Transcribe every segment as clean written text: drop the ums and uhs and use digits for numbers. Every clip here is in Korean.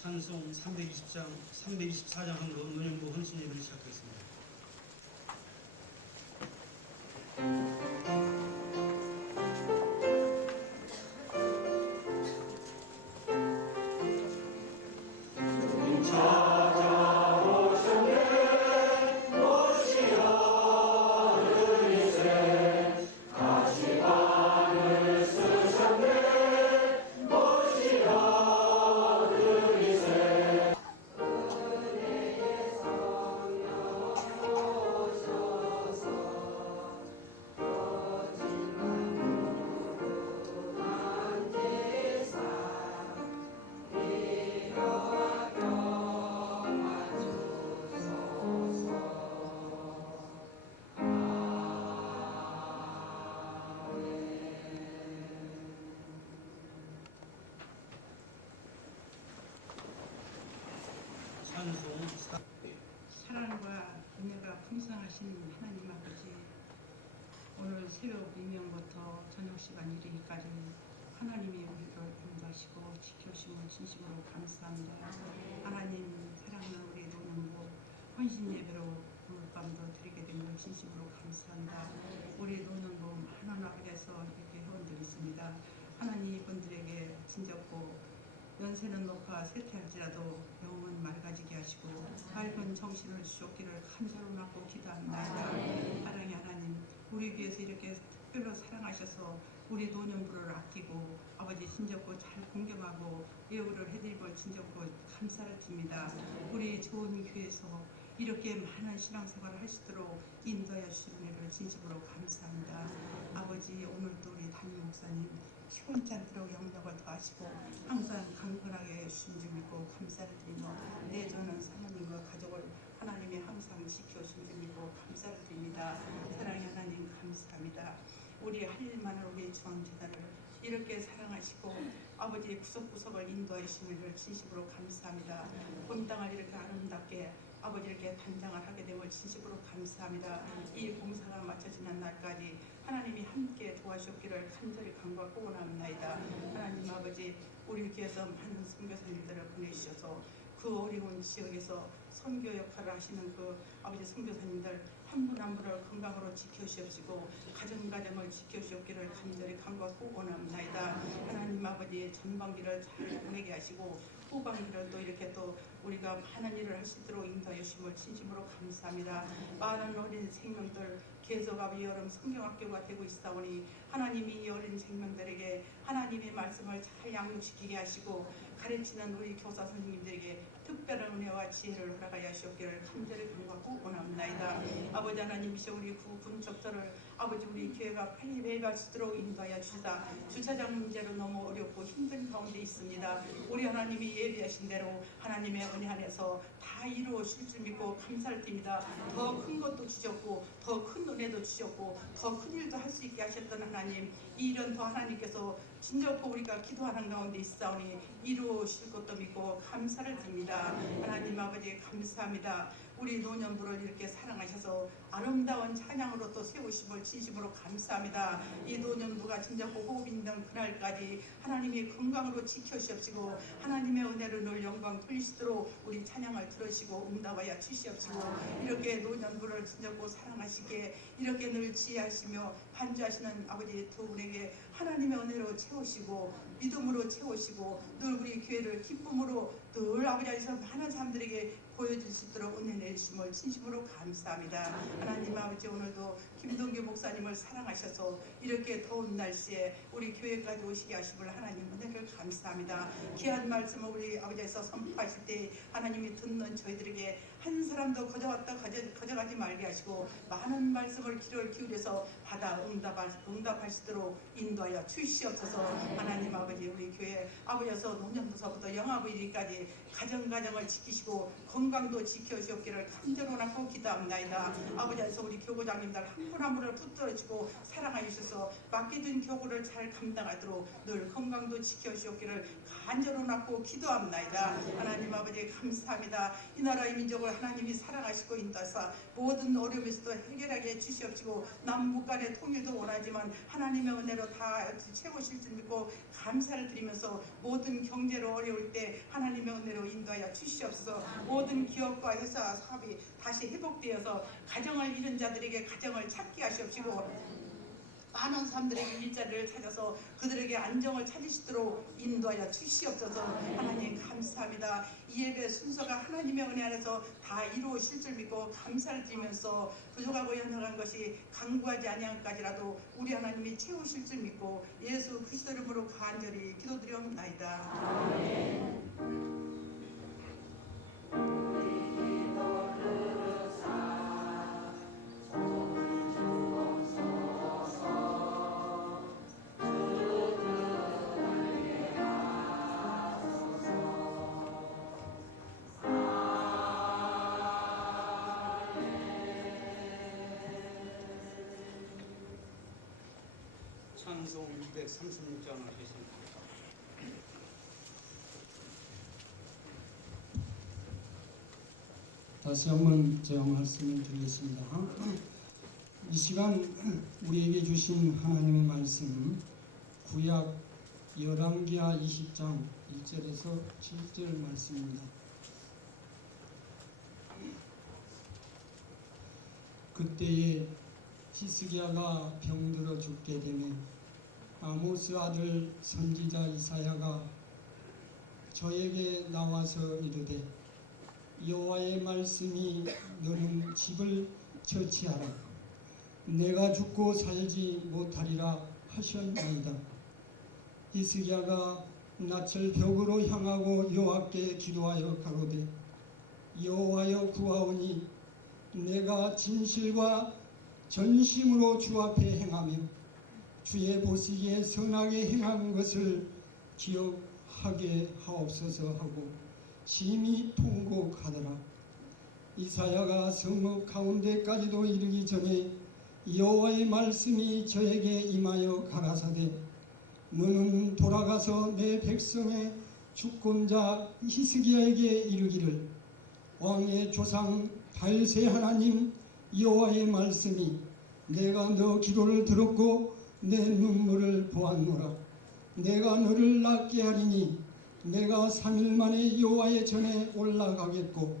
찬송 324장 한거 노년부 헌신 예배를 시작하겠습니다. 사랑과 은혜가 풍성하신 하나님 아버지, 오늘 새벽 미명부터 저녁 시간 이르기까지 하나님이 우리를 인도하시고 지켜주심을 진심으로 감사합니다. 하나님 사랑하는 우리 노년부 헌신 예배로 오늘 밤도 드리게 된 걸 진심으로 감사합니다. 우리 노년부 많은 아버지에서 이렇게 회원들이 있습니다. 하나님 이분들에게 진정고 연세는 높아 쇠퇴할지라도 영은 맑아지게 하시고 밝은 정신을 주셨기를 간절하고 기도합니다. 사랑의 하나님, 우리 위해서 이렇게 특별로 사랑하셔서 우리 노년부를 아끼고 아버지 진정고 잘 공경하고 예우를 해드리고 진정고 감사를 드립니다. 우리 좋은 교회에서 이렇게 많은 신앙생활을 할 수 있도록 인도하여 주시는 일을 진심으로 감사합니다. 아버지, 오늘도 우리 담임 목사님 시원치 않도록 영역을 더하시고 항상 강건하게 해주신 줄 믿고 감사를 드리며 내전은 사모님과 가족을 하나님이 항상 지켜주신 줄 믿고 감사를 드립니다. 사랑의 하나님 감사합니다. 우리 할 일만을 우리 주원재단을 이렇게 사랑하시고 아버지의 구석구석을 인도해 주시는 진심으로 감사합니다. 본당을 이렇게 아름답게 아버지 이렇게 단장을 하게 됨을 진심으로 감사합니다. 이 공사가 마쳐지는 날까지 하나님이 함께 도와주셨기를 간절히 간구하고 원합니다. 하나님 아버지, 우리 교회에서 많은 선교사님들을 보내주셔서 그 어려운 지역에서 선교 역할을 하시는 그 아버지 선교사님들 한 분 한 분을 건강으로 지켜주시옵시고 가정을 지켜주셨기를 간절히 간구하고 원합니다. 하나님 아버지, 전반기를 잘 보내게 하시고 후반기를 또 이렇게 또 우리가 많은 일을 할 수 있도록 인도해 주심을 진심으로 감사합니다. 많은 어린 생명들 계속 아버지 여름 성경학교가 되고 있사오니 하나님이 이 어린 생명들에게 하나님의 말씀을 잘 양육시키게 하시고 가르치는 우리 교사 선생님들에게 특별한 은혜와 지혜를 허락하여 주시기를 간절히 간구하고 원합니다. 아버지 하나님이시여 우리 군 적절을 아버지 우리 교회가 빨리 매입할 수 있도록 인도하여 주시다. 주차장 문제로 너무 어렵고 힘든 가운데 있습니다. 우리 하나님이 예비하신 대로 하나님의 은혜 안에서 다 이루어 주실 줄 믿고 감사를 드립니다. 더 큰 것도 주셨고 더 큰 은혜도 주셨고 더 큰 일도 할 수 있게 하셨던 하나님, 이 일은 더 하나님께서 진정코 우리가 기도하는 가운데 있사오니 이루어 주실 것도 믿고 감사를 드립니다. 하나님 아버지 감사합니다. 우리 노년부를 이렇게 사랑하셔서 아름다운 찬양으로 또 세우심을 진심으로 감사합니다. 이 노년부가 진정코 호흡 있는 그날까지 하나님이 건강으로 지켜주시옵시고 하나님의 은혜를 늘 영광 돌리시도록 우리 찬양을 들으시고 응답하여 주시옵시고 이렇게 노년부를 진정코 사랑하시기에 이렇게 늘 지혜하시며 반주하시는 아버지 두 분에게 하나님의 은혜로 채우시고 믿음으로 채우시고 늘 우리 교회를 기쁨으로 늘 아버지 안에서 많은 사람들에게 보여줄 수 있도록 은혜 내주심을 진심으로 감사합니다. 하나님 아버지, 오늘도 김동규 목사님을 사랑하셔서 이렇게 더운 날씨에 우리 교회까지 오시게 하심을 하나님 은혜를 감사합니다. 귀한 말씀을 우리 아버지에서 선포하실 때 하나님이 듣는 저희들에게 한 사람도 거저가지 말게 하시고 많은 말씀을 귀를 기울여서 받아 응답하시도록 인도하여 주시옵소서. 하나님 아버지, 우리 교회 아버지에서 노년부서부터 영아부일까지 가정을 지키시고 건강도 지켜주옵기를 간절히 원하고 기도합니다. 아버지에서 우리 교구장님들 한 분 한 분을 붙들어주고 사랑하여 주셔서 맡겨준 교구를 잘 감당하도록 늘 건강도 지켜주옵기를 간절히 원하고 기도합니다. 하나님 아버지 감사합니다. 이 나라의 민족을 하나님이 사랑하시고 인도하사 모든 어려움에서도 해결하게 주시옵시고 남북 간의 통일도 원하지만 하나님의 은혜로 다 채우실 줄 믿고 감사를 드리면서 모든 경제로 어려울 때 하나님의 은혜로 인도하여 주시옵소서. 모든 기업과 회사 사업이 다시 회복되어서 가정을 잃은 자들에게 가정을 찾게 하시옵시고 많은 사람들에게 일자리를 찾아서 그들에게 안정을 찾으시도록 인도하여 주시옵소서. 하나님 감사합니다. 이 예배 순서가 하나님의 은혜 안에서 다 이루어질 줄 믿고 감사를 드리면서 부족하고 연약한 것이 강구하지 아니함까지라도 우리 하나님이 채우실 줄 믿고 예수 그리스도 이름으로 간절히 기도드리옵나이다. 아멘. 찬송 236장 하겠습니다. 다시 한번 제가 말씀을 드리겠습니다. 이 시간 우리에게 주신 하나님의 말씀 구약 열왕기하 20장 1절에서 7절 말씀입니다. 그때에 히스기야가 병들어 죽게 되매 아모스 아들 선지자 이사야가 저에게 나와서 이르되 여호와의 말씀이 너는 집을 처치하라 내가 죽고 살지 못하리라 하셨나이다. 히스기야가 낯을 벽으로 향하고 여호와께 기도하여 가로되 여호와여 구하오니 내가 진실과 전심으로 주 앞에 행하며 주의 보시기에 선하게 행한 것을 기억하게 하옵소서 하고 심히 통곡하더라. 이사야가 성읍 가운데까지도 이르기 전에 여호와의 말씀이 저에게 임하여 가라사대 너는 돌아가서 내 백성의 주권자 히스기야에게 이르기를 왕의 조상 다윗의 하나님 여호와의 말씀이 내가 너 기도를 들었고 내 눈물을 보았노라. 내가 너를 낫게 하리니 내가 3일 만에 여호와의 전에 올라가겠고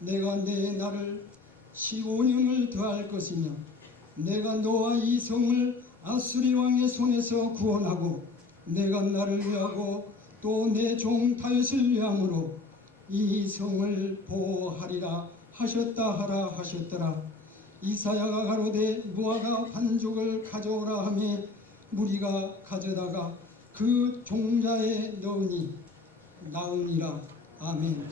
내가 내 날을 15년을 더할 것이며 내가 너와 이 성을 아수리 왕의 손에서 구원하고 내가 나를 위하고 또 내 종 다윗을 위함으로 이 성을 보호하리라 하셨다 하라 하셨더라. 이사야가 가로되 무화과 반죽을 가져오라 하며 무리가 가져다가 그 종자에 넣으니 나으니라. 아멘.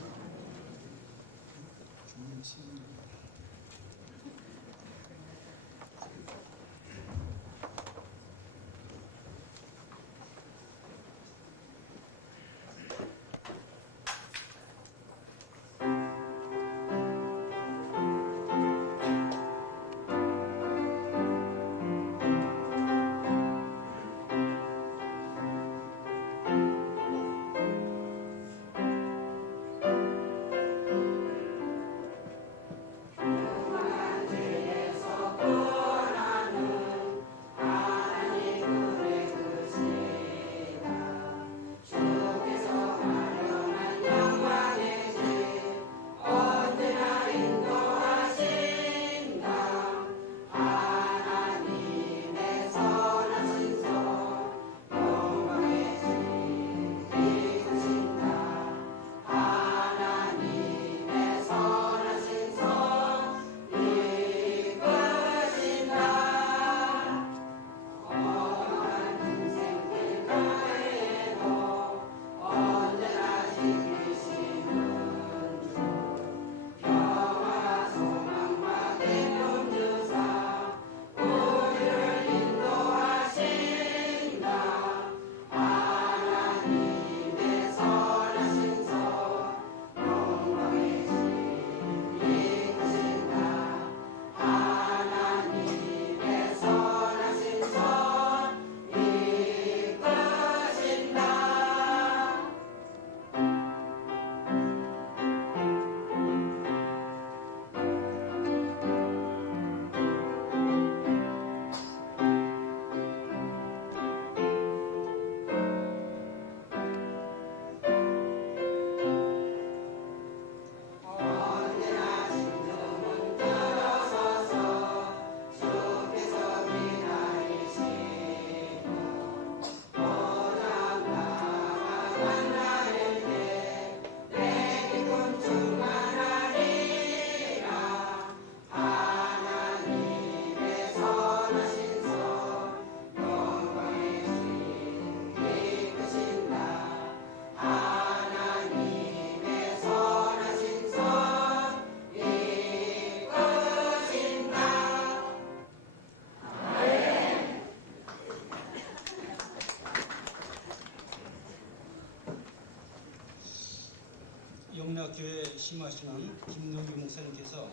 영락교회 심하시는 김노규 목사님께서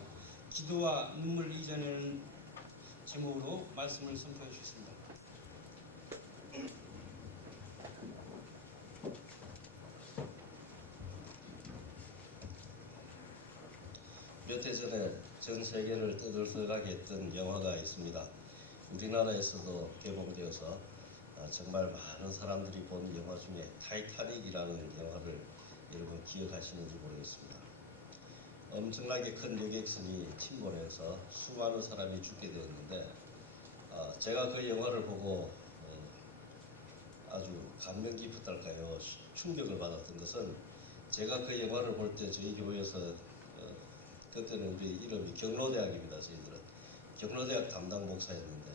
기도와 눈물 이전에는 제목으로 말씀을 선포해 주셨습니다. 몇 해 전에 전 세계를 떠들썩하게 했던 영화가 있습니다. 우리나라에서도 개봉되어서 정말 많은 사람들이 본 영화 중에 타이타닉이라는 영화를 여러분 기억하시는지 모르겠습니다. 엄청나게 큰 여객선이 침몰해서 수많은 사람이 죽게 되었는데 제가 그 영화를 보고 아주 감명 깊었달까요? 충격을 받았던 것은 제가 그 영화를 볼 때 저희 교회에서 그때는 우리 이름이 경로대학입니다. 저희들은 경로대학 담당 목사였는데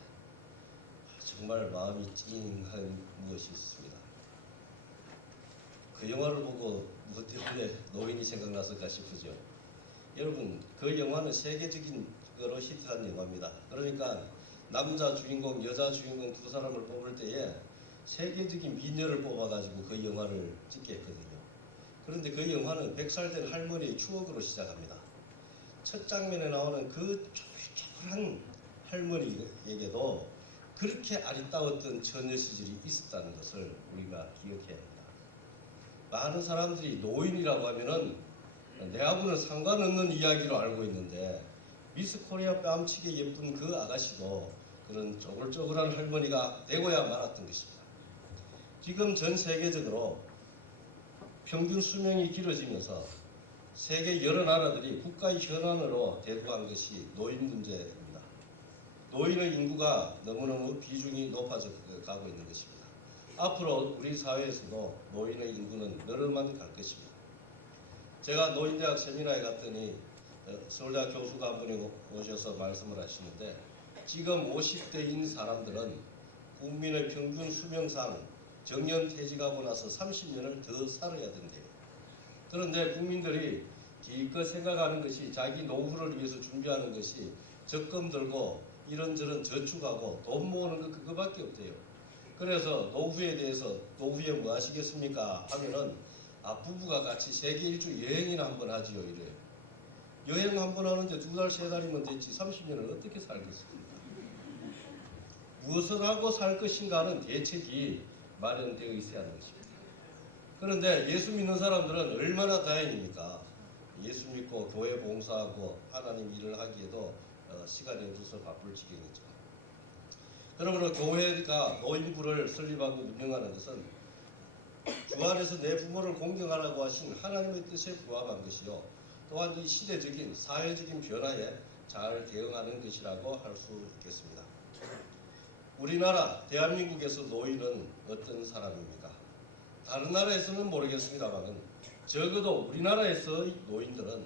정말 마음이 찡한 무엇이 있습니다. 그 영화를 보고 무엇 때문에 노인이 생각났을까 싶으죠. 여러분, 그 영화는 세계적인 거로 히트한 영화입니다. 그러니까 남자 주인공, 여자 주인공 두 사람을 뽑을 때에 세계적인 미녀를 뽑아가지고 그 영화를 찍게 했거든요. 그런데 그 영화는 100살 된 할머니의 추억으로 시작합니다. 첫 장면에 나오는 그 초롱초롱한 할머니에게도 그렇게 아리따웠던 처녀 시절이 있었다는 것을 우리가 기억해야 합니다. 많은 사람들이 노인이라고 하면은 내하고는 상관없는 이야기로 알고 있는데 미스 코리아 뺨치게 예쁜 그 아가씨도 그런 쪼글쪼글한 할머니가 되고야 말았던 것입니다. 지금 전 세계적으로 평균 수명이 길어지면서 세계 여러 나라들이 국가의 현안으로 대두한 것이 노인 문제입니다. 노인의 인구가 너무너무 비중이 높아져 가고 있는 것입니다. 앞으로 우리 사회에서도 노인의 인구는 늘어만 갈 것입니다. 제가 노인대학 세미나에 갔더니 서울대학 교수가 한 분이 오셔서 말씀을 하시는데 지금 50대인 사람들은 국민의 평균 수명상 정년퇴직하고 나서 30년을 더 살아야 된대요. 그런데 국민들이 기껏 생각하는 것이 자기 노후를 위해서 준비하는 것이 적금 들고 이런저런 저축하고 돈 모으는 거 그거밖에 없대요. 그래서 노후에 대해서 노후에 뭐 하시겠습니까 하면은 부부가 같이 세계 일주 여행이나 한번 하지요 이래요. 여행 한번 하는데 2달, 3달이면 됐지 30년을 어떻게 살겠습니까? 무엇을 하고 살 것인가는 대책이 마련되어 있어야 하는 것입니다. 그런데 예수 믿는 사람들은 얼마나 다행입니까? 예수 믿고 교회 봉사하고 하나님 일을 하기에도 시간이 없어서 바쁠 지경이죠. 그러므로 교회가 노인부를 설립하고 운영하는 것은 주 안에서 내 부모를 공경하라고 하신 하나님의 뜻에 부합한 것이요. 또한 이 시대적인 사회적인 변화에 잘 대응하는 것이라고 할 수 있겠습니다. 우리나라 대한민국에서 노인은 어떤 사람입니까? 다른 나라에서는 모르겠습니다만 적어도 우리나라에서의 노인들은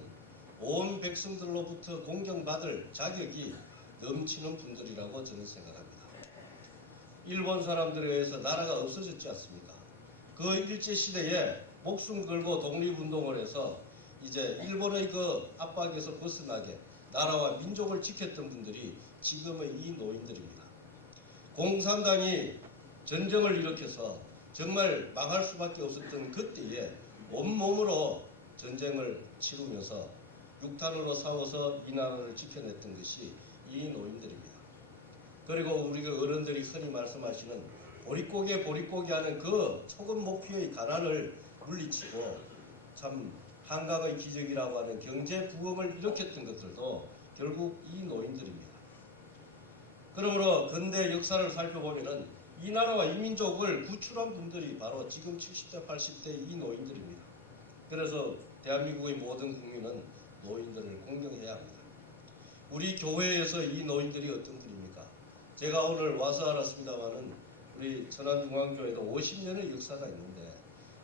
온 백성들로부터 공경받을 자격이 넘치는 분들이라고 저는 생각합니다. 일본 사람들에 의해서 나라가 없어졌지 않습니까? 그 일제시대에 목숨 걸고 독립운동을 해서 이제 일본의 그 압박에서 벗어나게 나라와 민족을 지켰던 분들이 지금의 이 노인들입니다. 공산당이 전쟁을 일으켜서 정말 망할 수밖에 없었던 그때에 온몸으로 전쟁을 치르면서 육탄으로 싸워서 이 나라를 지켜냈던 것이 이 노인들입니다. 그리고 우리가 어른들이 흔히 말씀하시는 보릿고개 하는 그 초급 목표의 가난을 물리치고 참 한강의 기적이라고 하는 경제 부흥을 일으켰던 것들도 결국 이 노인들입니다. 그러므로 근대 역사를 살펴보면은 이 나라와 이 민족을 구출한 분들이 바로 지금 70대, 80대 이 노인들입니다. 그래서 대한민국의 모든 국민은 노인들을 공경해야 합니다. 우리 교회에서 이 노인들이 어떤 분입니까? 제가 오늘 와서 알았습니다마는 우리 천안중앙교회도 50년의 역사가 있는데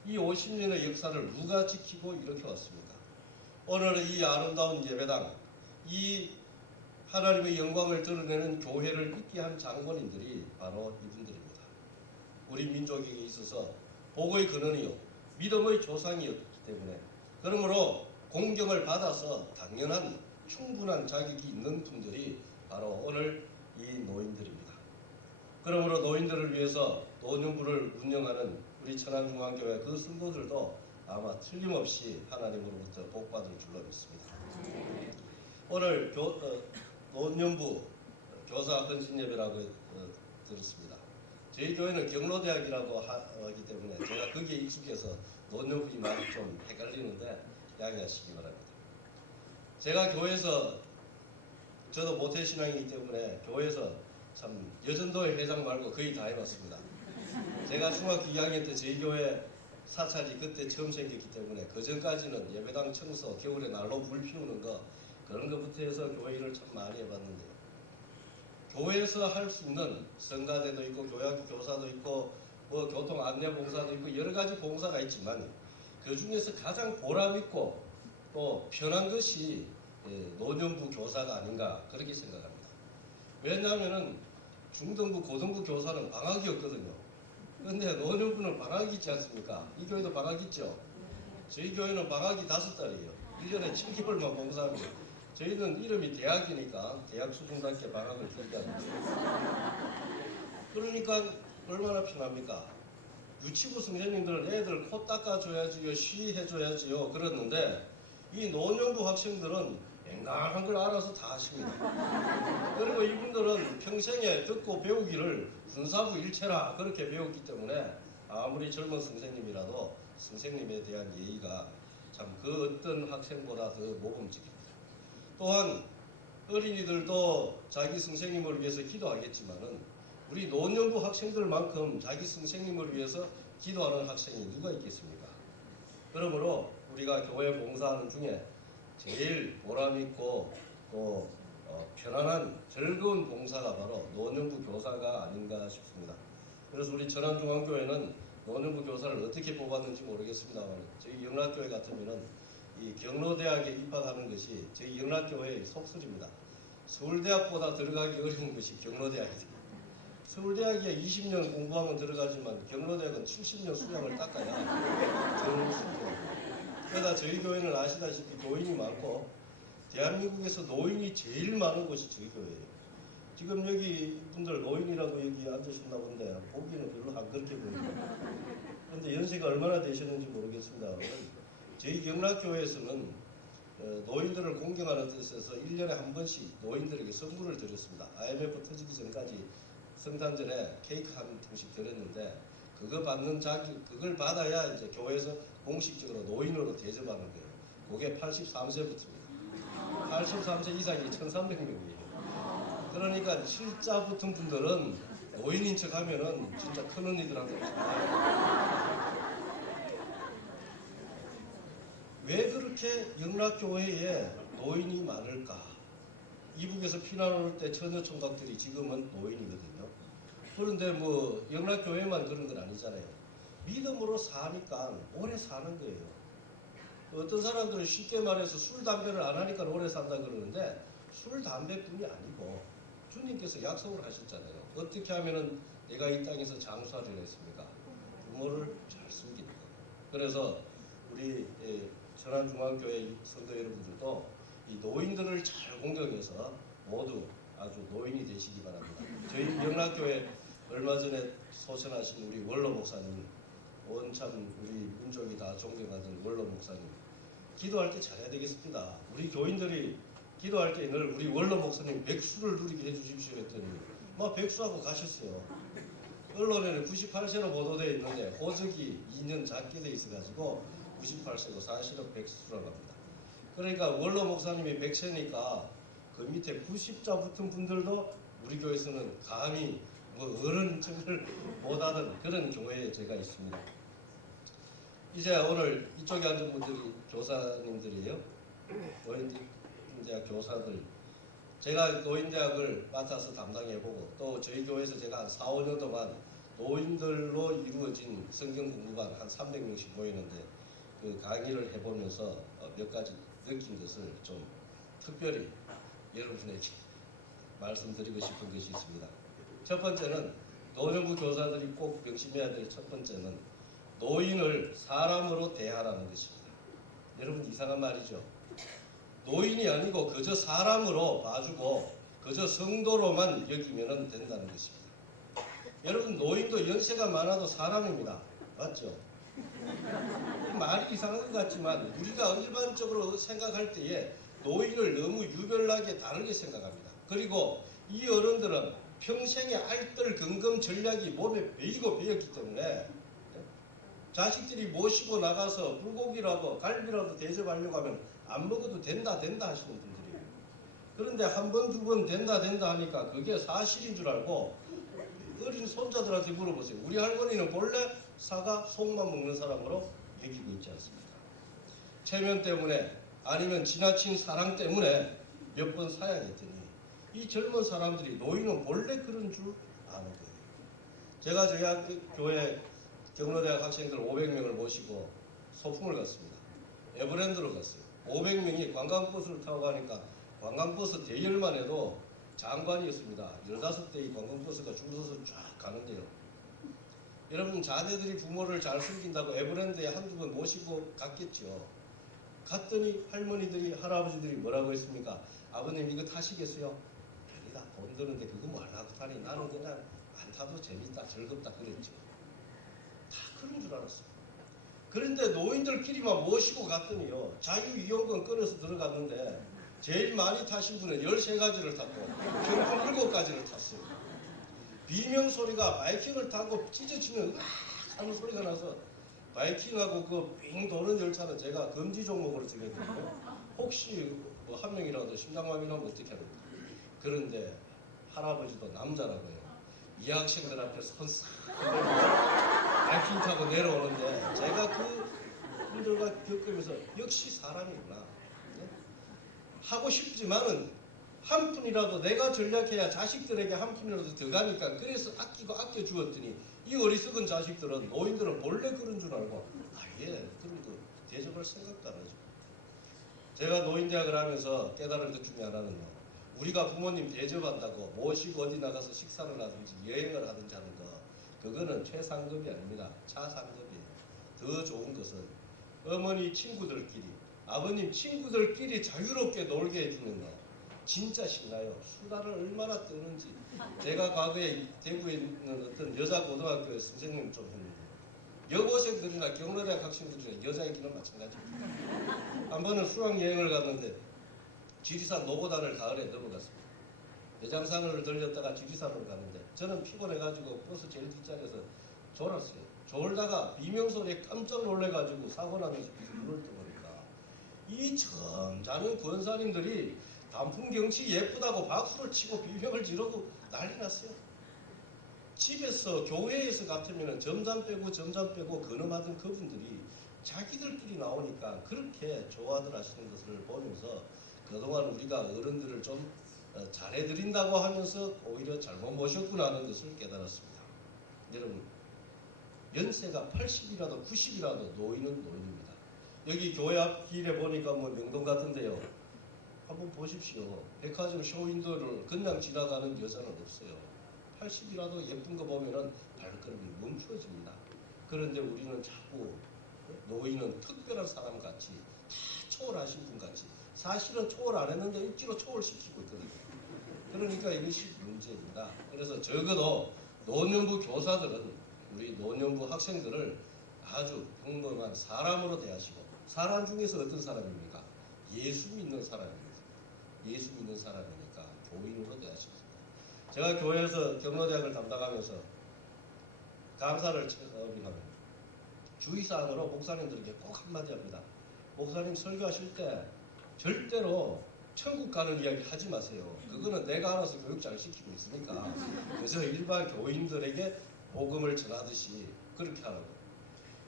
이 50년의 역사를 누가 지키고 이렇게 왔습니까? 오늘 이 아름다운 예배당, 이 하나님의 영광을 드러내는 교회를 있게 한 장본인들이 바로 이분들입니다. 우리 민족에게 있어서 복의 근원이요 믿음의 조상이었기 때문에 그러므로 공경을 받아서 당연한 충분한 자격이 있는 분들이 바로 오늘 이 노인들입니다. 그러므로 노인들을 위해서 노년부를 운영하는 우리 천안중앙교회 그 성도들도 아마 틀림없이 하나님으로부터 복받을 줄로 믿습니다. 오늘 노년부 교사 헌신 예배라고 들었습니다. 저희 교회는 경로대학이라고 하기 때문에 제가 거기에 익숙해서 노년부이 많이 좀 헷갈리는데 양해하시기 바랍니다. 제가 교회에서 저도 모태신앙이기 때문에 교회에서 참 여전도회 회장 말고 거의 다 해봤습니다. 제가 중학교 2학년 때 저희 교회 사찰이 그때 처음 생겼기 때문에 그 전까지는 예배당 청소, 겨울에 난로 불 피우는 거 그런 것부터 해서 교회 일을 참 많이 해봤는데요. 교회에서 할 수 있는 성가대도 있고 교육 교사도 있고 뭐 교통 안내 봉사도 있고 여러 가지 봉사가 있지만 그 중에서 가장 보람 있고 또 편한 것이 노년부 교사가 아닌가 그렇게 생각합니다. 왜냐하면은 중등부, 고등부 교사는 방학이 없거든요. 그런데 노년부는 방학이 있지 않습니까? 이 교회도 방학이 있죠. 저희 교회는 방학이 5달이에요. 1년에 7개월만 봉사합니다. 저희는 이름이 대학이니까 대학 수준답게 방학을 길게 합니다. 그러니까 얼마나 편합니까? 유치부 선생님들은 애들 코 닦아줘야지요, 쉬해줘야지요 그랬는데 이 노년부 학생들은 앵간한 걸 알아서 다 하십니다. 그리고 이분들은 평생에 듣고 배우기를 군사부 일체라 그렇게 배웠기 때문에 아무리 젊은 선생님이라도 선생님에 대한 예의가 참 그 어떤 학생보다 더 모범적입니다. 또한 어린이들도 자기 선생님을 위해서 기도하겠지만은 우리 노년부 학생들만큼 자기 선생님을 위해서 기도하는 학생이 누가 있겠습니까? 그러므로 우리가 교회 봉사하는 중에 제일 보람있고 또 편안한 즐거운 봉사가 바로 노년부 교사가 아닌가 싶습니다. 그래서 우리 전안중앙교회는 노년부 교사를 어떻게 뽑았는지 모르겠습니다만 저희 영락교회 같으면은 이 경로대학에 입학하는 것이 저희 영락교회의 속설입니다. 서울대학보다 들어가기 어려운 것이 경로대학이다. 서울대학에 20년 공부하면 들어가지만 경로대학은 70년 수량을 닦아야 들어있습니다. 그러다 저희 교회는 아시다시피 노인이 많고 대한민국에서 노인이 제일 많은 곳이 저희 교회예요. 지금 여기 분들 노인이라고 여기 앉으셨나 본데 보기는 별로 안 그렇게 보입니다. 그런데 연세가 얼마나 되셨는지 모르겠습니다. 저희 영락교회에서는 노인들을 공경하는 뜻에서 1년에 한 번씩 노인들에게 선물을 드렸습니다. IMF 터지기 전까지 성탄절에 케이크 한 통씩 드렸는데 그걸 받아야 이제 교회에서 공식적으로 노인으로 대접하는 거예요. 그게 83세부터입니다. 83세 이상이 1,300명이에요. 그러니까 실자 붙은 분들은 노인인 척 하면은 진짜 큰 언니들한테 왜 그렇게 영락교회에 노인이 많을까? 이북에서 피난 올 때 처녀총각들이 지금은 노인이거든요. 그런데 뭐 영락교회만 그런 건 아니잖아요. 믿음으로 사니까 오래 사는 거예요. 어떤 사람들은 쉽게 말해서 술, 담배를 안 하니까 오래 산다 그러는데 술, 담배뿐이 아니고 주님께서 약속을 하셨잖아요. 어떻게 하면은 내가 이 땅에서 장수하리라 했습니까? 부모를 잘 숨기는 거. 그래서 우리 전안중앙교회 성도 여러분들도 이 노인들을 잘 공경해서 모두 아주 노인이 되시기 바랍니다. 저희 영락교회 얼마 전에 소천하신 우리 원로 목사님, 원참 우리 민족이 다 존경하던 원로 목사님, 기도할 때 잘해야 되겠습니다. 우리 교인들이 기도할 때 늘 우리 원로 목사님 백수를 누리게 해주십시오 했더니 막 백수하고 가셨어요. 언론에는 98세로 보도되어 있는데 호적이 2년 작게 돼 있어가지고 98세고 사실은 백수라고 합니다. 그러니까 원로 목사님이 100세니까 그 밑에 90자 붙은 분들도 우리 교회에서는 감히 뭐 어른 척을 못하던 그런 교회에 제가 있습니다. 이제 오늘 이쪽에 앉은 분들이 교사님들이에요. 노인대학 교사들. 제가 노인대학을 맡아서 담당해보고 또 저희 교회에서 제가 한 4, 5년 동안 노인들로 이루어진 성경 공부반 한 300명씩 모이는데 그 강의를 해보면서 몇 가지 느낀 것을 좀 특별히 여러분에게 말씀드리고 싶은 것이 있습니다. 첫 번째는 노년부 교사들이 꼭 명심해야 될 첫 번째는 노인을 사람으로 대하라는 것입니다. 여러분 이상한 말이죠. 노인이 아니고 그저 사람으로 봐주고 그저 성도로만 여기면 된다는 것입니다. 여러분 노인도 연세가 많아도 사람입니다. 맞죠? 말이 이상한 것 같지만 우리가 일반적으로 생각할 때에 노인을 너무 유별나게 다르게 생각합니다. 그리고 이 어른들은 평생의 알뜰근금 전략이 몸에 배이고 배었기 때문에 자식들이 모시고 나가서 불고기라도 갈비라도 대접하려고 하면 안 먹어도 된다 하시는 분들이에요. 그런데 한 번, 두 번 된다 하니까 그게 사실인 줄 알고 어린 손자들한테 물어보세요. 우리 할머니는 본래 사과, 속만 먹는 사람으로 여기고 있지 않습니까? 체면 때문에 아니면 지나친 사랑 때문에 몇 번 사양했더니 이 젊은 사람들이 노인은 본래 그런 줄 아는 거예요. 제가 저희 교회 경로대학 학생들 500명을 모시고 소풍을 갔습니다. 에버랜드로 갔어요. 500명이 관광버스를 타고 가니까 관광버스 대열만 해도 장관이었습니다. 15대의 관광버스가 줄 서서 쫙 가는데요. 여러분 자녀들이 부모를 잘 숨긴다고 에버랜드에 한두 번 모시고 갔겠죠. 갔더니 할머니들이 할아버지들이 뭐라고 했습니까? 아버님 이거 타시겠어요? 아니다 돈 드는데 그거 뭐 하려고 타니 나는 그냥 안 타도 재밌다 즐겁다 그랬죠. 다 그런 줄 알았어요. 그런데 노인들끼리만 모시고 갔더니요 자유이용권 끊어서 들어갔는데 제일 많이 타신 분은 13가지를 탔고 평균 7가지를 탔어요. 비명소리가 바이킹을 타고 찢어지는 으악 하는 소리가 나서 바이킹하고 그 빙 도는 열차는 제가 금지 종목으로 정했거든요. 혹시 뭐 한 명이라도 심장마비 나면 어떻게 합니까? 그런데 할아버지도 남자라고요. 이 학생들 앞에 손싹 바이킹 타고 내려오는데 제가 그 분들과 겪으면서 역시 사람이구나. 네? 하고 싶지만은 한 푼이라도 내가 전략해야 자식들에게 한 푼이라도 더 가니까 그래서 아껴 주었더니 이 어리석은 자식들은 노인들은 본래 그런 줄 알고 아예 그런 거 대접할 생각도 안 하죠. 제가 노인대학을 하면서 깨달은 것 중에 하나는요. 우리가 부모님 대접한다고 모시고 어디 나가서 식사를 하든지 여행을 하든지 하는 거 그거는 최상급이 아닙니다. 차상급이에요. 더 좋은 것은 어머니 친구들끼리 아버님 친구들끼리 자유롭게 놀게 해주는 거 진짜 신나요. 수다를 얼마나 떠는지. 제가 과거에 대구에 있는 어떤 여자 고등학교 선생님 좀 했는데 여고생들이나 경로대학 학생들이나 여자애기는 마찬가지입니다. 한 번은 수학여행을 갔는데 지리산 노고단을 가을에 넘어갔습니다. 대장산을 들렸다가 지리산으로 갔는데 저는 피곤해가지고 버스 제일 뒷자리에서 졸았어요. 졸다가 비명소리에 깜짝 놀래가지고 사고 나면서 눈을 떠보니까 이 점잖은 권사님들이 단풍 경치 예쁘다고 박수를 치고 비명을 지르고 난리 났어요. 집에서 교회에서 같으면 점잠 빼고 근엄하던 그분들이 자기들끼리 나오니까 그렇게 좋아들 하시는 것을 보면서 그동안 우리가 어른들을 좀 잘해드린다고 하면서 오히려 잘못 모셨구나 하는 것을 깨달았습니다. 여러분 연세가 80이라도 90이라도 노인은 노인입니다. 여기 교회 앞 길에 보니까 뭐 명동 같은데요. 한번 보십시오. 백화점 쇼윈도를 그냥 지나가는 여자는 없어요. 80이라도 예쁜 거 보면은 발걸음이 멈추어집니다. 그런데 우리는 자꾸 노인은 특별한 사람 같이 다 초월하신 분 같이 사실은 초월 안 했는데 억지로 초월시키고 있거든요. 그러니까 이것이 문제입니다. 그래서 적어도 노년부 교사들은 우리 노년부 학생들을 아주 평범한 사람으로 대하시고 사람 중에서 어떤 사람입니까? 예수 믿는 사람입니다. 예수 믿는 사람이니까 교인으로 대하십시오. 제가 교회에서 경로대학을 담당하면서 강사를 처음하면 주의사항으로 목사님들에게 꼭 한마디 합니다. 목사님 설교하실 때 절대로 천국 가는 이야기 하지 마세요. 그거는 내가 알아서 교육 잘 시키고 있으니까 그래서 일반 교인들에게 복음을 전하듯이 그렇게 하는 거예요.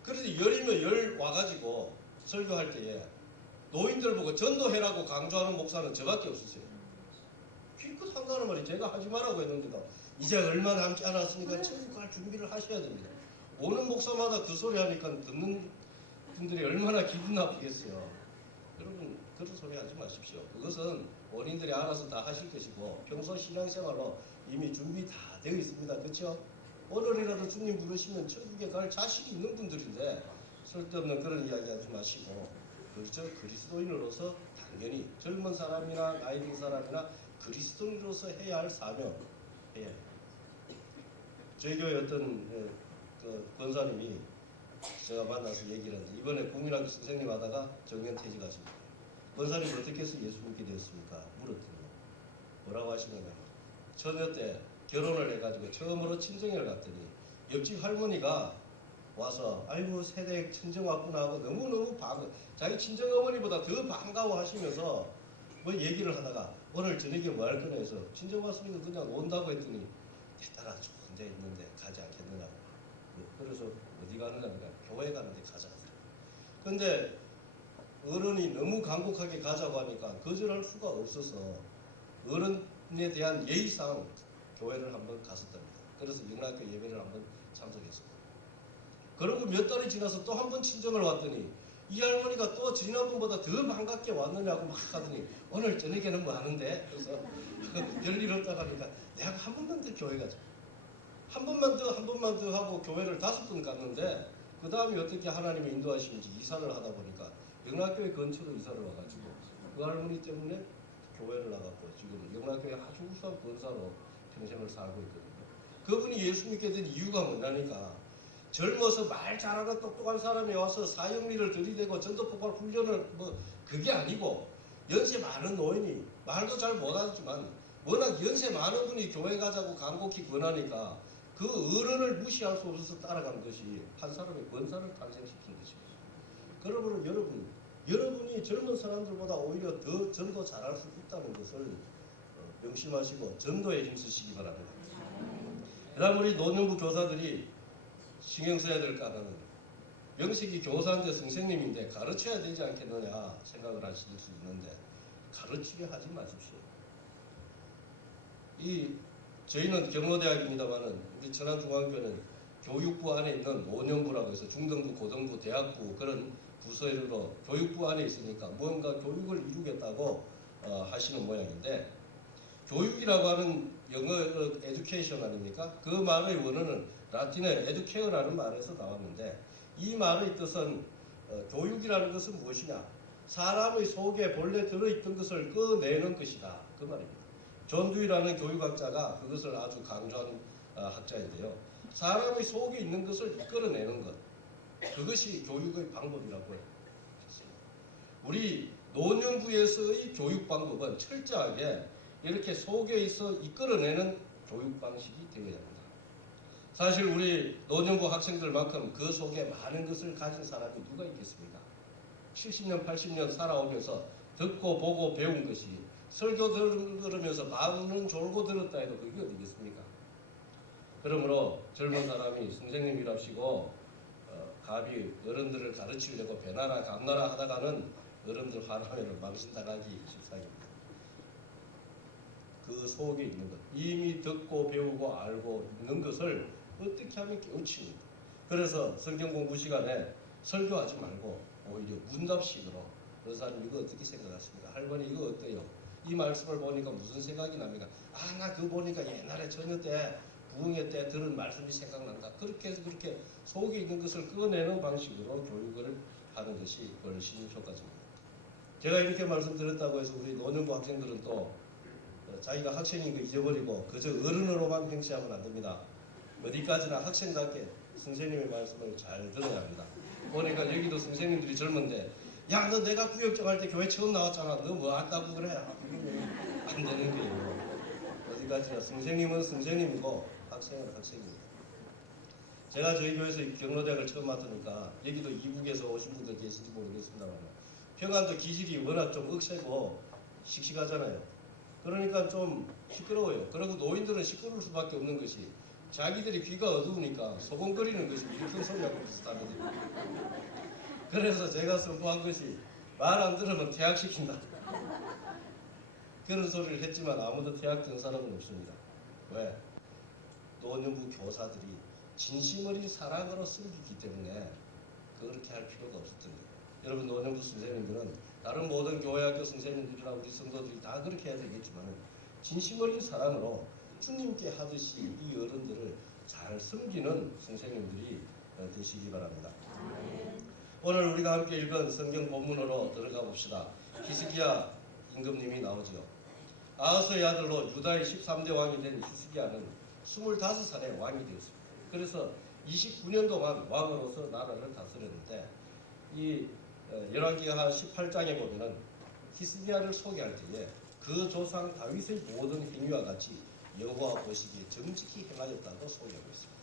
그래서 열이면 열 와가지고 설교할 때에 노인들 보고 전도해라고 강조하는 목사는 저밖에 없으세요. 기껏 한다는 말이 제가 하지 말라고 했는데도 이제 얼마 남지 않았으니까 천국 갈 준비를 하셔야 됩니다. 오는 목사마다 그 소리 하니까 듣는 분들이 얼마나 기분 나쁘겠어요. 여러분 그런 소리 하지 마십시오. 그것은 본인들이 알아서 다 하실 것이고 평소 신앙생활로 이미 준비 다 되어 있습니다. 그렇죠? 오늘이라도 주님 부르시면 천국에 갈 자식이 있는 분들인데 쓸데없는 그런 이야기 하지 마시고 그렇죠? 그리스도인으로서 당연히 젊은 사람이나 나이 든 사람이나 그리스도인으로서 해야 할 사명 해야 해요. 저희 교회 어떤 그 권사님이 제가 만나서 얘기를 했는데 이번에 국민학교 선생님 하다가 정년퇴직하십니다. 권사님 어떻게 해서 예수 믿게 되었습니까? 물었더니 뭐라고 하시냐면 처녀 때 결혼을 해가지고 처음으로 친정을 갔더니 옆집 할머니가 와서 아이고 세대 친정 왔구나 하고 너무너무 자기 친정어머니보다 더 반가워하시면서 뭐 얘기를 하다가 오늘 저녁에 뭐 할 거냐 해서 친정 왔으니까 그냥 온다고 했더니 대따라 좋은 데 있는데 가지 않겠느냐고. 그래서 어디 가느냐 하니까 교회 가는데 가자. 근데 어른이 너무 간곡하게 가자고 하니까 거절할 수가 없어서 어른에 대한 예의상 교회를 한번 갔었답니다. 그래서 영락교 예배를 한번 참석했습니다. 그리고 몇 달이 지나서 또 한 번 친정을 왔더니 이 할머니가 또 지난번보다 더 반갑게 왔느냐고 막 하더니 오늘 저녁에는 뭐 하는데? 그래서 별일 없다고 하니까 내가 한 번만 더 교회 가자. 한 번만 더 하고 교회를 5번 갔는데 그 다음에 어떻게 하나님의 인도하시는지 이사를 하다 보니까 영락교회 근처로 이사를 와가지고 그 할머니 때문에 교회를 나갔고 지금 영락교회 아주 우수한 권사로 평생을 살고 있거든요. 그분이 예수 믿게 된 이유가 뭐냐니까 젊어서 말 잘하는 똑똑한 사람이 와서 사형리를 들이대고 전도폭발 훈련을 뭐 그게 아니고 연세 많은 노인이 말도 잘 못하지만 워낙 연세 많은 분이 교회 가자고 간곡히 권하니까 그 어른을 무시할 수 없어서 따라간 것이 한 사람의 권사를 탄생시킨 것입니다. 그러므로 여러분이 젊은 사람들보다 오히려 더 전도 잘할 수 있다는 것을 명심하시고 전도에 힘쓰시기 바랍니다. 그 다음 우리 노년부 교사들이 신경 써야 될 까는 명식이 교사인데 선생님인데 가르쳐야 되지 않겠느냐 생각을 하실 수 있는데 가르치게 하지 마십시오. 저희는 경로대학입니다만은 우리 천안중앙교는 교육부 안에 있는 노년부라고 해서 중등부, 고등부, 대학부 그런 부서로 교육부 안에 있으니까 무언가 교육을 이루겠다고 하시는 모양인데 교육이라고 하는 영어 education 아닙니까? 그 말의 원어는 라틴의 educare라는 말에서 나왔는데 이 말의 뜻은 교육이라는 것은 무엇이냐? 사람의 속에 본래 들어있던 것을 꺼내는 것이다. 그 말입니다. 존 듀이라는 교육학자가 그것을 아주 강조한 학자인데요. 사람의 속에 있는 것을 이끌어내는 것. 그것이 교육의 방법이라고 했습니다. 우리 노년부에서의 교육 방법은 철저하게 이렇게 속에 있어 이끌어내는 교육 방식이 되어야 합니다. 사실 우리 노년부 학생들만큼 그 속에 많은 것을 가진 사람이 누가 있겠습니까? 70년, 80년 살아오면서 듣고 보고 배운 것이 설교 들으면서 마음은 졸고 들었다 해도 그게 어디겠습니까? 그러므로 젊은 사람이 선생님이랍시고 갑이 어른들을 가르치려고 배나라 감나라 하다가는 어른들 화나면 망신당하기 십상입니다. 그 속에 있는 것, 이미 듣고 배우고 알고 있는 것을 어떻게 하면 깨우칩니까? 그래서 성경 공부 시간에 설교하지 말고 오히려 문답식으로 권사님 이거 어떻게 생각하십니까? 할머니 이거 어때요? 이 말씀을 보니까 무슨 생각이 납니까? 아, 나 그거 보니까 옛날에 처녀 때 부흥회 때 들은 말씀이 생각난다. 그렇게 해서 그렇게 속에 있는 것을 꺼내는 방식으로 교육을 하는 것이 훨씬 효과적입니다. 제가 이렇게 말씀드렸다고 해서 우리 노년부 학생들은 또 자기가 학생인 거 잊어버리고 그저 어른으로만 행세하면 안 됩니다. 어디까지나 학생답게 선생님의 말씀을 잘 들어야 합니다. 보니까 여기도 선생님들이 젊은데 야, 너 내가 구역정 할 때 교회 처음 나왔잖아. 너 뭐 한다고 그래? 안 되는 거예요. 어디까지나 선생님은 선생님이고 학생은 학생입니다. 제가 저희 교회에서 경로대학을 처음 맡으니까 여기도 이북에서 오신 분들 계신지 모르겠습니다만 평안도 기질이 워낙 좀 억세고 씩씩하잖아요. 그러니까 좀 시끄러워요. 그리고 노인들은 시끄러울 수밖에 없는 것이 자기들이 귀가 어두우니까 소곤거리는 것이 이런 소리하고 비슷하거든요. 그래서 제가 선포한 것이 말 안 들으면 퇴학시킨다. 그런 소리를 했지만 아무도 퇴학된 사람은 없습니다. 왜? 노년부 교사들이 진심 어린 사랑으로 섬기기 때문에 그렇게 할 필요가 없었던 거예요. 여러분 노년부 선생님들은 다른 모든 교회학교 선생님들이나 우리 성도들이 다 그렇게 해야 되겠지만 진심 어린 사랑으로 주님께 하듯이 이 어른들을 잘 섬기는 선생님들이 되시기 바랍니다. 오늘 우리가 함께 읽은 성경 본문으로 들어가 봅시다. 히스기야 임금님이 나오죠. 아하스의 아들로 유다의 13대 왕이 된 히스기야는 25살에 왕이 되었습니다. 그래서 29년 동안 왕으로서 나라를 다스렸는데 이 열왕기하 18장에 보면은 히스기야를 소개할 때에 그 조상 다윗의 모든 행위와 같이 여호와 보시기에 정직히 행하였다고 소개하고 있습니다.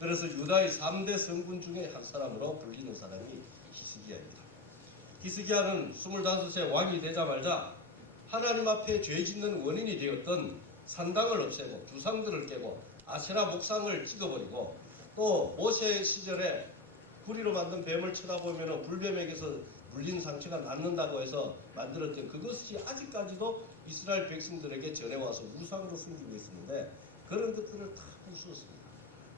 그래서 유다의 3대 성군 중에 한 사람으로 불리는 사람이 히스기야입니다. 히스기야는 25세 왕이 되자마자 하나님 앞에 죄 짓는 원인이 되었던 산당을 없애고 주상들을 깨고 아세라 목상을 찍어버리고 또 모세 시절에 구리로 만든 뱀을 쳐다보면 불뱀에게서 물린 상처가 낫는다고 해서 만들었던 그것이 아직까지도 이스라엘 백성들에게 전해와서 우상으로 숨기고 있었는데 그런 것들을 다 부수었습니다.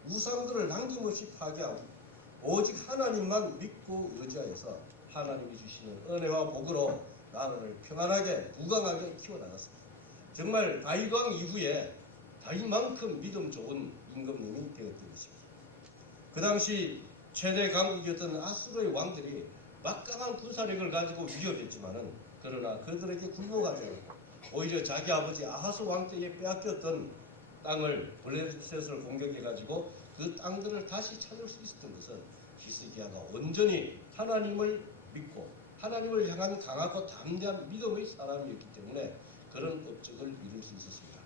우상들을 남김없이 파괴하고 오직 하나님만 믿고 의지하여서 하나님이 주시는 은혜와 복으로 나라를 평안하게 무강하게 키워나갔습니다. 정말 다윗 왕 이후에 다윗만큼 믿음 좋은 임금님이 되었던 것입니다. 그 당시 최대 강국이었던 아수르의 왕들이 막강한 군사력을 가지고 위협했지만은 그러나 그들에게 굴복하지 않고 오히려 자기 아버지 아하스 왕 때에 빼앗겼던 땅을 블레셋을 공격해가지고 그 땅들을 다시 찾을 수 있었던 것은 히스기야가 온전히 하나님을 믿고 하나님을 향한 강하고 담대한 믿음의 사람이었기 때문에 그런 업적을 이룰 수 있었습니다.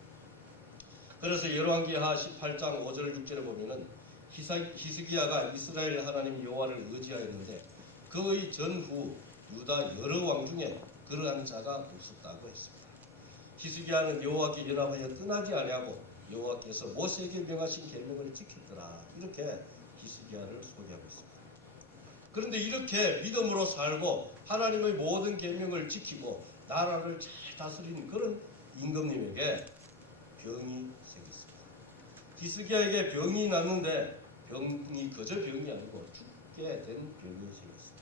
그래서 열왕기하 18장 5절 6절에 보면은 히스기야가 이스라엘 하나님 여호와를 의지하였는데 그의 전후 유다 여러 왕 중에 그러한 자가 없었다고 했습니다. 히스기야는 여호와께 연합하여 떠나지 아니하고 여호와께서 모세에게 명하신 계명을 지켰더라. 이렇게 히스기야를 소개하고 있습니다. 그런데 이렇게 믿음으로 살고 하나님의 모든 계명을 지키고 나라를 잘 다스리는 그런 임금님에게 병이 생겼습니다. 히스기야에게 병이 났는데 병이 그저 병이 아니고 죽게 된 병이 생겼습니다.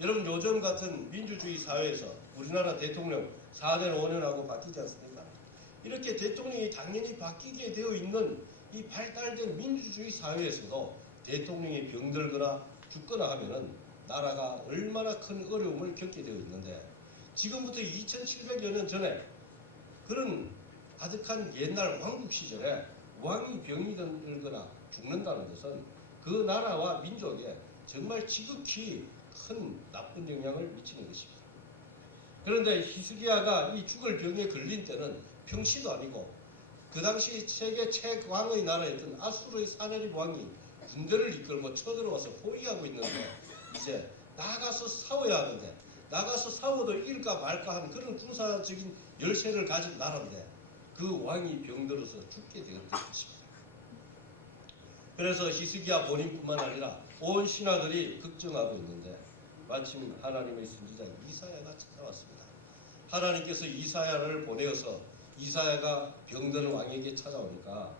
여러분 요즘 같은 민주주의 사회에서 우리나라 대통령 4년 5년하고 바뀌지 않습니까? 이렇게 대통령이 당연히 바뀌게 되어 있는 이 발달된 민주주의 사회에서도 대통령이 병들거나 죽거나 하면은 나라가 얼마나 큰 어려움을 겪게 되어 있는데 지금부터 2700여 년 전에 그런 아득한 옛날 왕국 시절에 왕이 병이 들거나 죽는다는 것은 그 나라와 민족에 정말 지극히 큰 나쁜 영향을 미치는 것입니다. 그런데 히스기야가 이 죽을 병에 걸린 때는 평시도 아니고 그 당시 세계 최강의 나라였던 아수르의 사네립 왕이 군대를 이끌고 쳐들어와서 포위하고 있는데 이제 나가서 싸워야 하는데 나가서 싸워도 이길까 말까 하는 그런 군사적인 열세를 가진 나라인데 그 왕이 병들어서 죽게 되었던 것입니다. 그래서 히스기야 본인뿐만 아니라 온 신하들이 걱정하고 있는데 마침 하나님의 선지자 이사야가 찾아왔습니다. 하나님께서 이사야를 보내어서 이사야가 병든 왕에게 찾아오니까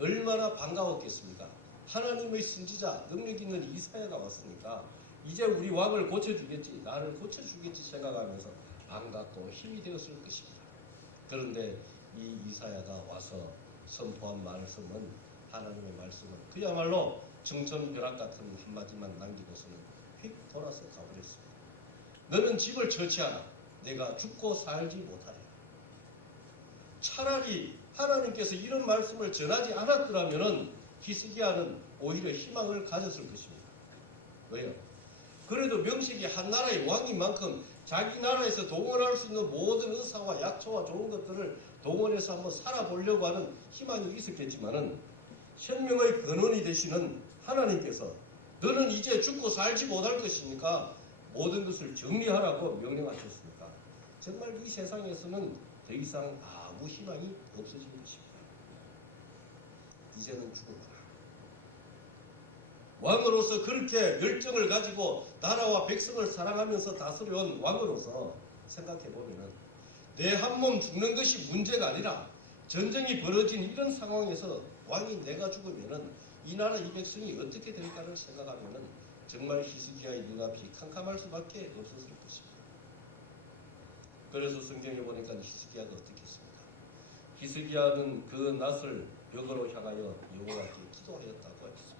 얼마나 반가웠겠습니까? 하나님의 선지자 능력 있는 이사야가 왔으니까 이제 우리 왕을 고쳐주겠지, 나를 고쳐주겠지 생각하면서 반갑고 힘이 되었을 것입니다. 그런데 이 이사야가 와서 선포한 말씀은 하나님의 말씀은 그야말로 청천벼락 같은 한마디만 남기고서는 휙 돌아서 가버렸습니다. 너는 집을 처치하라. 내가 죽고 살지 못하리라. 차라리 하나님께서 이런 말씀을 전하지 않았더라면 히스기야는 오히려 희망을 가졌을 것입니다. 왜요? 그래도 명색이 한 나라의 왕인 만큼 자기 나라에서 동원할 수 있는 모든 의사와 약초와 좋은 것들을 동원해서 한번 살아보려고 하는 희망이 있었겠지만은 생명의 근원이 되시는 하나님께서 너는 이제 죽고 살지 못할 것이니까 모든 것을 정리하라고 명령하셨으니까 정말 이 세상에서는 더 이상 아무 희망이 없어진 것입니다. 이제는 죽었구나. 왕으로서 그렇게 열정을 가지고 나라와 백성을 사랑하면서 다스려온 왕으로서 생각해보면 내 한 몸 죽는 것이 문제가 아니라 전쟁이 벌어진 이런 상황에서 왕이 내가 죽으면 이 나라 이 백성이 어떻게 될까를 생각하면 정말 히스기야의 눈앞이 캄캄할 수밖에 없었을 것입니다. 그래서 성경에 보니까 히스기야가 어떻게 했습니까? 히스기야는 그 낯을 벽으로 향하여 여호와께 기도하였다고 했습니다.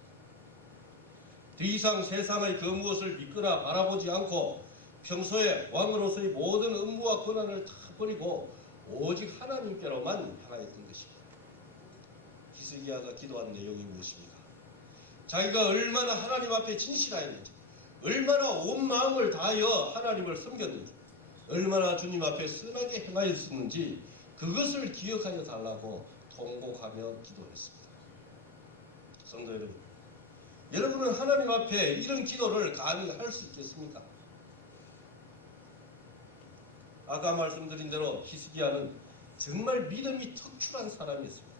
더 이상 세상의 그 무엇을 믿거나 바라보지 않고 평소에 왕으로서의 모든 업무와 권한을 다 버리고 오직 하나님께로만 향하였던 것입니다. 히스기야가 기도한 내용이 무엇입니까? 자기가 얼마나 하나님 앞에 진실하였는지, 얼마나 온 마음을 다하여 하나님을 섬겼는지, 얼마나 주님 앞에 선하게 행하였었는지 그것을 기억하여 달라고 통곡하며 기도했습니다. 성도 여러분, 여러분은 하나님 앞에 이런 기도를 감히 할 수 있겠습니까? 아까 말씀드린 대로 히스기야는 정말 믿음이 특출한 사람이었습니다.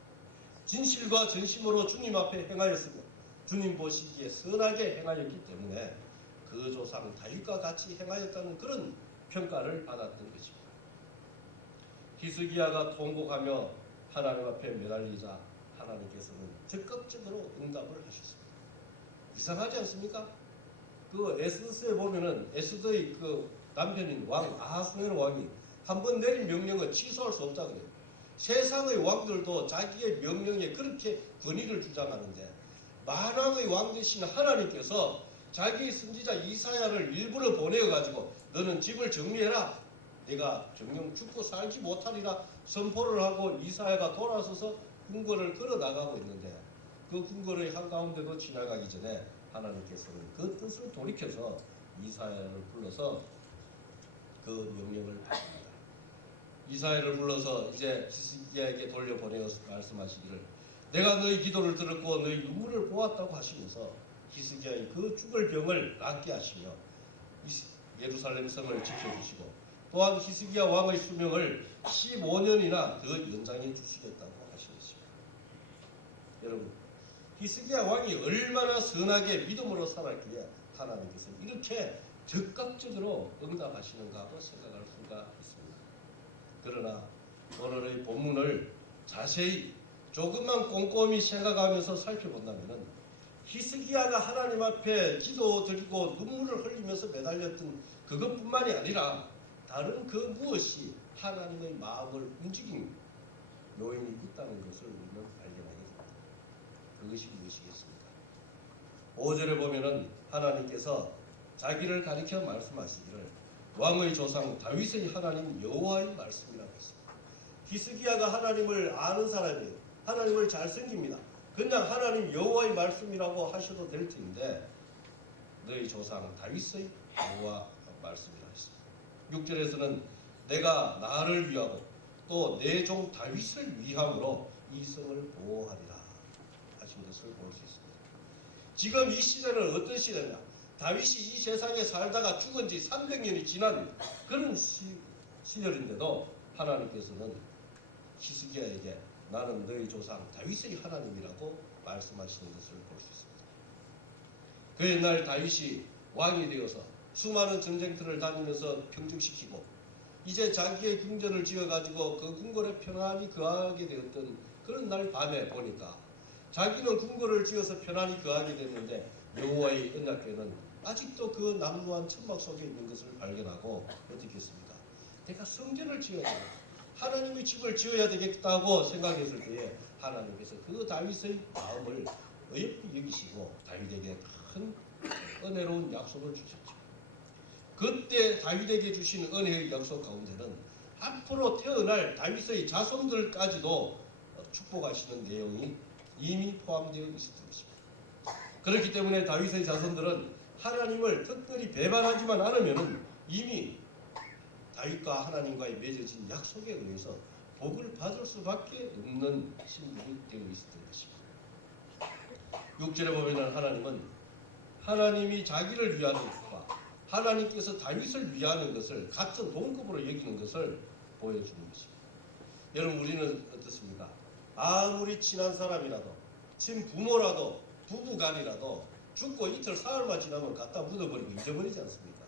진실과 전심으로 주님 앞에 행하였으며 주님 보시기에 선하게 행하였기 때문에 그 조상 다윗과 같이 행하였다는 그런 평가를 받았던 것입니다. 히스기야가 통곡하며 하나님 앞에 매달리자 하나님께서는 적극적으로 응답을 하셨습니다. 이상하지 않습니까? 그 에스더에 보면은 에스더의 그 남편인 왕 아하수에로 왕이 한번 내린 명령은 취소할 수 없다 그래요. 세상의 왕들도 자기의 명령에 그렇게 권위를 주장하는데 만왕의 왕 되신 하나님께서 자기 선지자 이사야를 일부러 보내어 가지고 너는 집을 정리해라. 내가 정령 죽고 살지 못하리라 선포를 하고 이사야가 돌아서서 궁궐을 걸어 나가고 있는데 그 궁궐의 한가운데도 지나가기 전에 하나님께서는 그 뜻을 돌이켜서 이사야를 불러서 그 명령을 받습니다. 이사야를 불러서 이제 히스기야에게 돌려보내어서 말씀하시기를 내가 너희 기도를 들었고 너희 눈물을 보았다고 하시면서 히스기야의 그 죽을 병을 낫게 하시며 예루살렘 성을 지켜주시고 또한 히스기야 왕의 수명을 15년이나 더 연장해 주시겠다고 하신 것입니다. 여러분, 히스기야 왕이 얼마나 선하게 믿음으로 살았기에 하나님께서 이렇게 적극적으로 응답하시는가 하고 생각할 수가 있습니다. 그러나 오늘의 본문을 자세히 조금만 꼼꼼히 생각하면서 살펴본다면 히스기야가 하나님 앞에 기도드리고 눈물을 흘리면서 매달렸던 그것뿐만이 아니라 다른 그 무엇이 하나님의 마음을 움직인 요인이 있다는 것을 우리는 발견하게 됩니다. 그것이 무엇이겠습니까? 5절에 보면은 하나님께서 자기를 가리켜 말씀하시기를 왕의 조상 다윗의 하나님 여호와의 말씀이라고 했습니다. 히스기야가 하나님을 아는 사람이에요. 하나님을 잘 섬깁니다. 그냥 하나님 여호와의 말씀이라고 하셔도 될 텐데 너희 조상 다윗의 여호와 말씀이라 했습니다. 6절에서는 내가 나를 위하고 또 내 종 다윗을 위함으로 이 성을 보호하리라 하신 것을 볼 수 있습니다. 지금 이 시대는 어떤 시대냐? 다윗이 이 세상에 살다가 죽은 지 300년이 지난 그런 시절인데도 하나님께서는 히스기야에게 나는 너희 조상 다윗의 하나님이라고 말씀하시는 것을 볼 수 있습니다. 그 옛날 다윗이 왕이 되어서 수많은 전쟁터를 다니면서 평정시키고 이제 자기의 궁전을 지어가지고 그 궁궐에 편안히 거하게 되었던 그런 날 밤에 보니까 자기는 궁궐을 지어서 편안히 거하게 됐는데 여호와의 언약궤는 아직도 그 남루한 천막 속에 있는 것을 발견하고 어떻게 했습니까? 내가 성전을 지어야 되겠다. 하나님의 집을 지어야 되겠다고 생각했을 때에 하나님께서 그 다윗의 마음을 어여삐 여기시고 다윗에게 큰 은혜로운 약속을 주셨죠. 그때 다윗에게 주신 은혜의 약속 가운데는 앞으로 태어날 다윗의 자손들까지도 축복하시는 내용이 이미 포함되어 있었던 것입니다. 그렇기 때문에 다윗의 자손들은 하나님을 특별히 배반하지만 않으면 이미 다윗과 하나님과의 맺어진 약속에 의해서 복을 받을 수밖에 없는 신분이 되어 있었던 것입니다. 6절에 보면 하나님은 하나님이 자기를 위하는 것과 하나님께서 다윗을 위하는 것을 같은 동급으로 여기는 것을 보여주는 것입니다. 여러분, 우리는 어떻습니까? 아무리 친한 사람이라도 친부모라도 부부간이라도 죽고 이틀 사흘만 지나면 갖다 묻어버리고 잊어버리지 않습니까?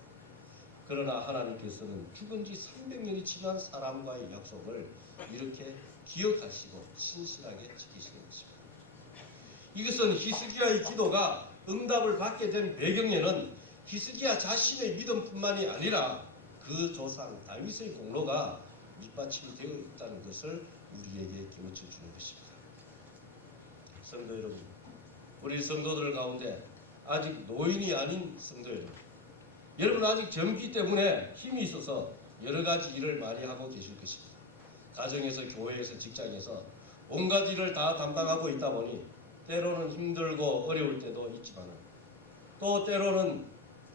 그러나 하나님께서는 죽은 지 300년이 지난 사람과의 약속을 이렇게 기억하시고 신실하게 지키시는 것입니다. 이것은 히스기야의 기도가 응답을 받게 된 배경에는 히스기야 자신의 믿음뿐만이 아니라 그 조상 다윗의 공로가 밑받침이 되어 있다는 것을 우리에게 깨우쳐 주는 것입니다. 성도 여러분, 우리 성도들 가운데 아직 노인이 아닌 성도 여러분 아직 젊기 때문에 힘이 있어서 여러 가지 일을 많이 하고 계실 것입니다. 가정에서, 교회에서, 직장에서 온갖 일을 다 담당하고 있다 보니 때로는 힘들고 어려울 때도 있지만 또 때로는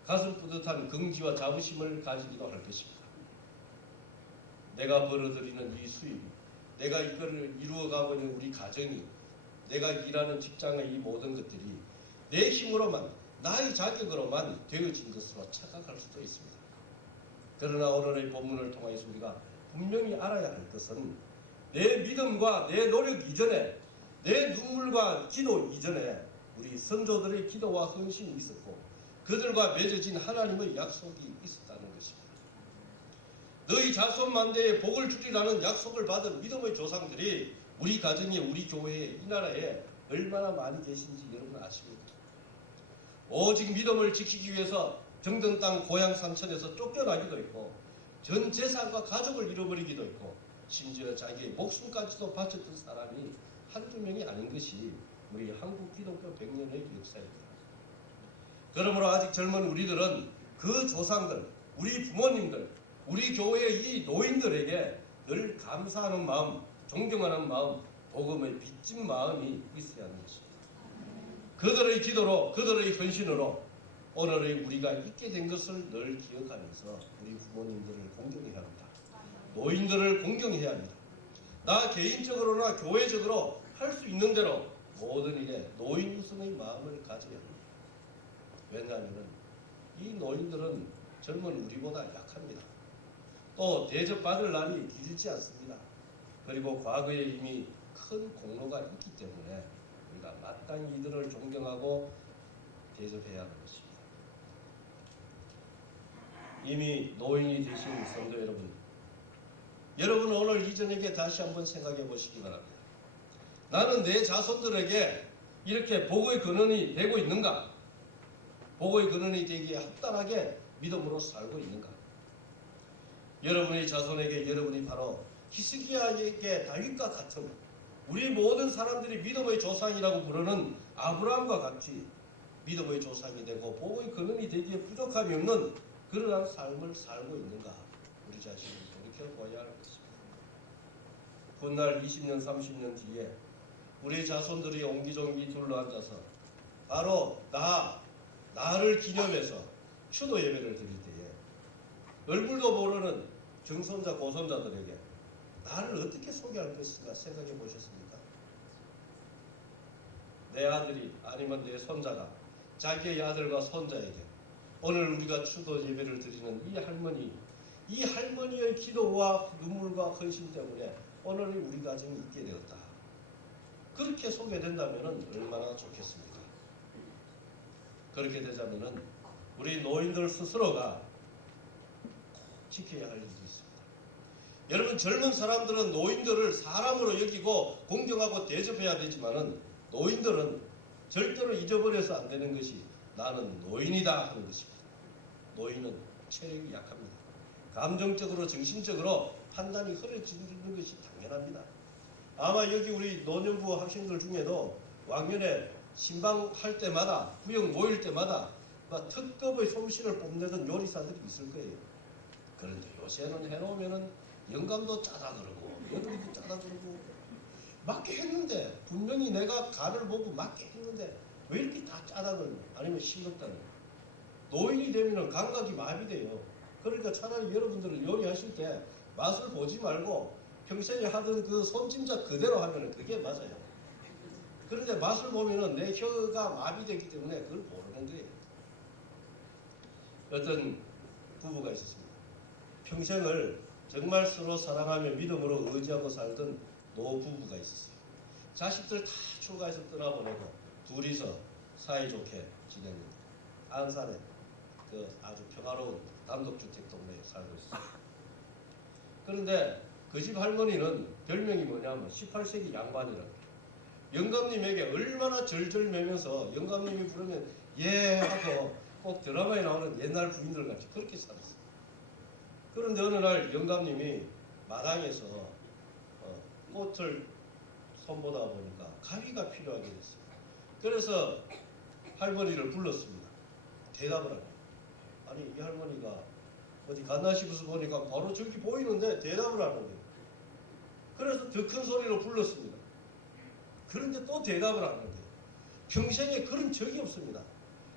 가슴 뿌듯한 긍지와 자부심을 가지기도 할 것입니다. 내가 벌어들이는 이 수입, 내가 이거를 이루어가고 있는 우리 가정이, 내가 일하는 직장의 이 모든 것들이 내 힘으로만, 나의 자격으로만 되어진 것으로 착각할 수도 있습니다. 그러나 오늘의 본문을 통해서 우리가 분명히 알아야 할 것은 내 믿음과 내 노력 이전에, 내 눈물과 기도 이전에 우리 선조들의 기도와 헌신이 있었고 그들과 맺어진 하나님의 약속이 있었다는 것입니다. 너희 자손 만대에 복을 주리라는 약속을 받은 믿음의 조상들이 우리 가정에, 우리 교회에, 이 나라에 얼마나 많이 계신지 여러분 아십니까? 오직 믿음을 지키기 위해서 정든 땅 고향 산천에서 쫓겨나기도 했고 전 재산과 가족을 잃어버리기도 했고 심지어 자기의 목숨까지도 바쳤던 사람이 한두 명이 아닌 것이 우리 한국 기독교 100년의 역사입니다. 그러므로 아직 젊은 우리들은 그 조상들, 우리 부모님들, 우리 교회의 이 노인들에게 늘 감사하는 마음, 존경하는 마음, 복음의 빚진 마음이 있어야 하는 것입니다. 그들의 기도로, 그들의 헌신으로 오늘의 우리가 있게 된 것을 늘 기억하면서 우리 부모님들을 공경해야 합니다. 노인들을 공경해야 합니다. 나 개인적으로나 교회적으로 할 수 있는 대로 모든 일에 노인 우선의 마음을 가져야 합니다. 왜냐하면 이 노인들은 젊은 우리보다 약합니다. 또 대접받을 날이 길지 않습니다. 그리고 과거에 이미 큰 공로가 있기 때문에 우리가 마땅히 이들을 존경하고 대접해야 하는 것입니다. 이미 노인이 되신 성도 여러분, 여러분 오늘 이 저녁에 다시 한번 생각해 보시기 바랍니다. 나는 내 자손들에게 이렇게 복의 근원이 되고 있는가? 복의 근원이 되기에 합당하게 믿음으로 살고 있는가? 여러분의 자손에게 여러분이 바로 히스기야에게 다윗과 같은 우리 모든 사람들이 믿음의 조상이라고 부르는 아브라함과 같이 믿음의 조상이 되고 복의 근원이 되기에 부족함이 없는 그러한 삶을 살고 있는가? 우리 자신을 돌이켜봐야 할 것입니다. 훗날 20년, 30년 뒤에 우리 자손들이 옹기종기 둘러앉아서 바로 나를 기념해서 추도 예배를 드릴 때에 얼굴도 모르는 증손자, 고손자들에게 나를 어떻게 소개할 것인가 생각해 보셨습니까? 내 아들이 아니면 내 손자가 자기의 아들과 손자에게 오늘 우리가 추도 예배를 드리는 이 할머니의 기도와 눈물과 헌신 때문에 오늘 우리 가정이 있게 되었다. 그렇게 소개된다면 얼마나 좋겠습니까? 그렇게 되자면 우리 노인들 스스로가 지켜야 할 일이 있습니다. 여러분 젊은 사람들은 노인들을 사람으로 여기고 공경하고 대접해야 되지만은 노인들은 절대로 잊어버려서 안 되는 것이 나는 노인이다 하는 것입니다. 노인은 체력이 약합니다. 감정적으로 정신적으로 판단이 흐려지는 것이 당연합니다. 아마 여기 우리 노년부 학생들 중에도 왕년에 신방할 때마다 구역 모일 때마다 특급의 솜씨를 뽐내던 요리사들이 있을 거예요. 그런데 요새는 해놓으면은 영감도 짜다 그러고 며느리도 짜다 그러고 맞게 했는데 분명히 내가 간을 보고 맞게 했는데 왜 이렇게 다 짜다 그러냐 아니면 싱겁다는 노인이 되면은 감각이 마비돼요. 그러니까 차라리 여러분들은 요리하실 때 맛을 보지 말고 평소에 하던 그 손짐작 그대로 하면 그게 맞아요. 그런데 맛을 보면은 내 혀가 마비되기 때문에 그걸 모르는 거예요. 어떤 부부가 있었습니다. 평생을 정말 서로 사랑하며 믿음으로 의지하고 살던 노부부가 있었어요. 자식들 다 출가해서 떠나보내고 둘이서 사이좋게 지냈는데 안산에 그 아주 평화로운 단독주택 동네에 살고 있어요. 그런데 그 집 할머니는 별명이 뭐냐면 18세기 양반이라고. 영감님에게 얼마나 절절매면서 영감님이 부르면 예 하고 꼭 드라마에 나오는 옛날 부인들 같이 그렇게 살았어요. 그런데 어느 날 영감님이 마당에서 꽃을 손보다 보니까 가위가 필요하게 됐어요. 그래서 할머니를 불렀습니다. 대답을 하네요. 아니 이 할머니가 어디 갔나 싶어서 보니까 바로 저기 보이는데 대답을 하는 거예요. 그래서 더 큰 소리로 불렀습니다. 그런데 또 대답을 하는 거예요. 평생에 그런 적이 없습니다.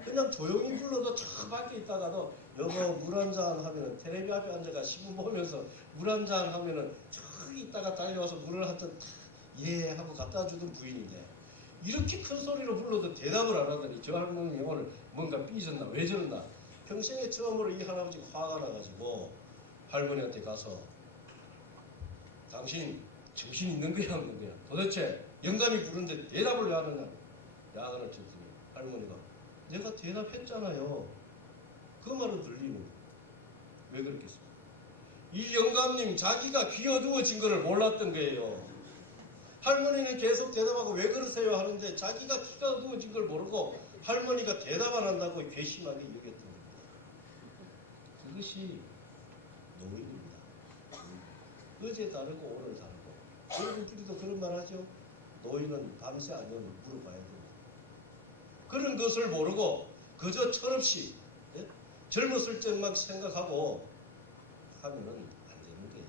그냥 조용히 불러도 저 밖에 있다가도 여보 물 한 잔 하면은 텔레비 앞에 앉아가 신문 보면서 물 한 잔 하면은 저기 있다가 달려와서 물을 한 잔 예 하고 갖다 주던 부인인데 이렇게 큰 소리로 불러도 대답을 안 하더니 저 할머니 오늘 뭔가 삐졌나 왜 저런다. 평생에 처음으로 이 할아버지가 화가 나가지고 할머니한테 가서 당신 정신 있는 거야 없는 거야? 도대체 영감이 부르는데 대답을 왜 하느냐? 야간을 쳤더니 할머니가 내가 대답했잖아요. 그 말은 들리는 거예요. 왜 그렇겠습니까? 이 영감님 자기가 귀 어두워진 거를 몰랐던 거예요. 할머니는 계속 대답하고 왜 그러세요 하는데 자기가 귀가 어두워진 걸 모르고 할머니가 대답 안 한다고 괘씸하게 여겼던 겁니다. 그것이 노인입니다. 어제 다르고 오늘 다르고 여러분끼리도 그런 말 하죠. 노인은 밤새 아니면 물어봐야 됩니다. 그런 것을 모르고 그저 철없이 젊었을 적만 생각하고 하면은 안 되는 거예요.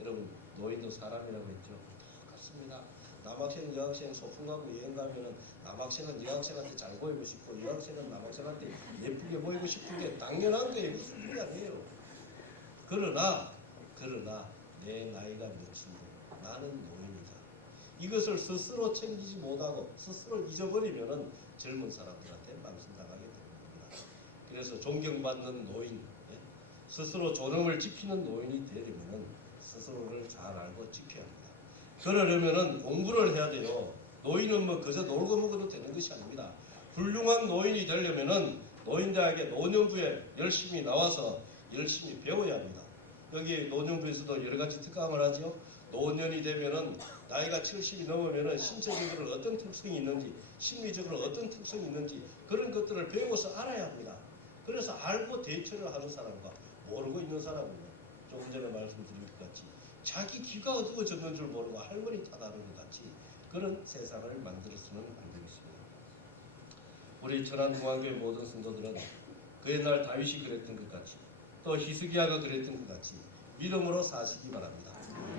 여러분 노인도 사람이라고 했죠. 똑같습니다. 남학생 여학생 소풍 가고 여행 가면은 남학생은 여학생한테 잘 보이고 싶고 여학생은 남학생한테 예쁘게 보이고 싶은 게 당연한 거예요. 무슨 소리 아니에요. 그러나 내 나이가 몇인데 나는 노인이다. 이것을 스스로 챙기지 못하고 스스로 잊어버리면은 젊은 사람들한테 망신당하게 되는 겁니다. 그래서 존경받는 노인, 스스로 존엄을 지키는 노인이 되려면은 스스로를 잘 알고 지켜야 합니다. 그러려면은 공부를 해야 돼요. 노인은 뭐 그저 놀고 먹어도 되는 것이 아닙니다. 훌륭한 노인이 되려면은 노인대학에 노년부에 열심히 나와서 열심히 배워야 합니다. 여기 노년부에서도 여러 가지 특강을 하죠. 노년이 되면은 나이가 70이 넘으면은 신체적으로 어떤 특성이 있는지, 심리적으로 어떤 특성이 있는지 그런 것들을 배워서 알아야 합니다. 그래서 알고 대처를 하는 사람과 모르고 있는 사람은 조금 전에 말씀드린 것 같이 자기 귀가 어두워졌는 줄 모르고 할머니 탓하는 것 같이 그런 세상을 만들어서는 안 되겠습니다. 우리 천안중앙교회 모든 성도들은 그 옛날 다윗이 그랬던 것 같이 또 히스기야가 그랬던 것 같이 믿음으로 사시기 바랍니다.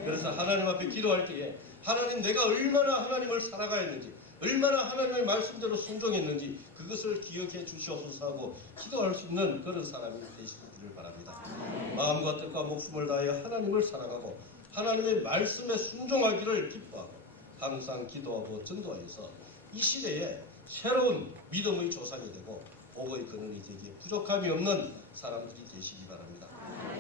그래서 하나님 앞에 기도할 때에 하나님 내가 얼마나 하나님을 살아가였는지 얼마나 하나님의 말씀대로 순종했는지 그것을 기억해 주시옵소서 하고 기도할 수 있는 그런 사람이 되시기를 바랍니다. 마음과 뜻과 목숨을 다하여 하나님을 사랑하고 하나님의 말씀에 순종하기를 기뻐하고 항상 기도하고 전도하여서 이 시대에 새로운 믿음의 조상이 되고 복의 근원이 되기에 부족함이 없는 사람들이 되시기 바랍니다.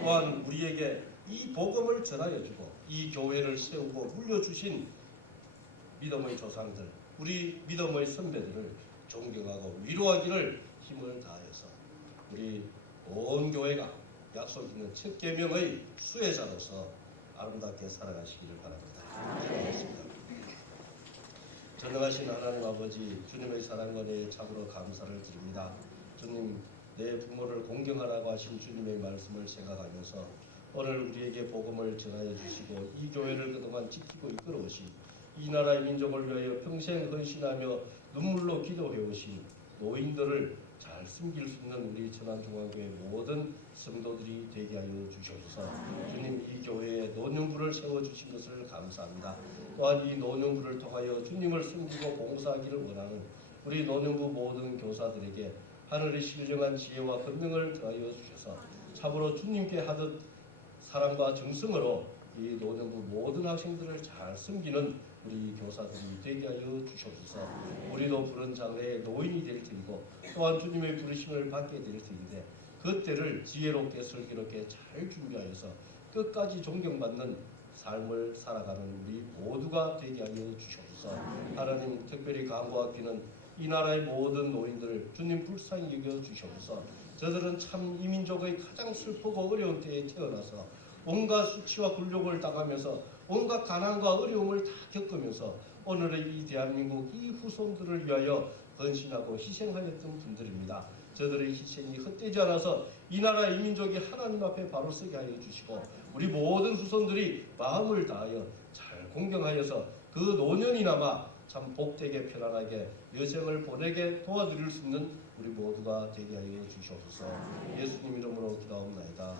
또한 우리에게 이 복음을 전하여주고 이 교회를 세우고 물려주신 믿음의 조상들, 우리 믿음의 선배들을 존경하고 위로하기를 힘을 다해서 우리 온 교회가 약속 있는 첫 계명의 수혜자로서 아름답게 살아가시기를 바랍니다. 기도하겠습니다. 전능하신 하나님 아버지, 주님의 사랑과 은혜에 참으로 감사를 드립니다. 주님, 내 부모를 공경하라고 하신 주님의 말씀을 생각하면서 오늘 우리에게 복음을 전하여 주시고 이 교회를 그동안 지키고 이끌어 오신 이 나라의 민족을 위하여 평생 헌신하며 눈물로 기도해 오신 노인들을 잘 섬길 수 있는 우리 천안중앙교회 모든 성도들이 되게 하여 주시옵소서. 주님, 이 교회에 노년부를 세워주신 것을 감사합니다. 또한 이 노년부를 통하여 주님을 섬기고 봉사하기를 원하는 우리 노년부 모든 교사들에게 하늘의 신령한 지혜와 권능을 더하여 주셔서 참으로 주님께 하듯 사랑과 정성으로 이 노년부 모든 학생들을 잘 섬기는 우리 교사들이 되게 하여 주시옵소서. 우리도 부른 장래에 노인이 될 테이고 또한 주님의 부르심을 받게 될 테인데 그때를 지혜롭게 슬기롭게 잘 준비하여서 끝까지 존경받는 삶을 살아가는 우리 모두가 되게 하여 주시옵소서. 하나님, 특별히 간구하기는 이 나라의 모든 노인들을 주님 불쌍히 여겨 주시옵소서. 저들은 참 이 민족의 가장 슬프고 어려운 때에 태어나서 온갖 수치와 굴욕을 당하면서 온갖 가난과 어려움을 다 겪으면서 오늘의 이 대한민국 이 후손들을 위하여 헌신하고 희생하였던 분들입니다. 저들의 희생이 헛되지 않아서 이 나라 이 민족이 하나님 앞에 바로 서게 하여 주시고 우리 모든 후손들이 마음을 다하여 잘 공경하여서 그 노년이나마 참 복되게 편안하게 여생을 보내게 도와드릴 수 있는 우리 모두가 되게 하여 주시옵소서. 예수님 이름으로 기도하옵나이다.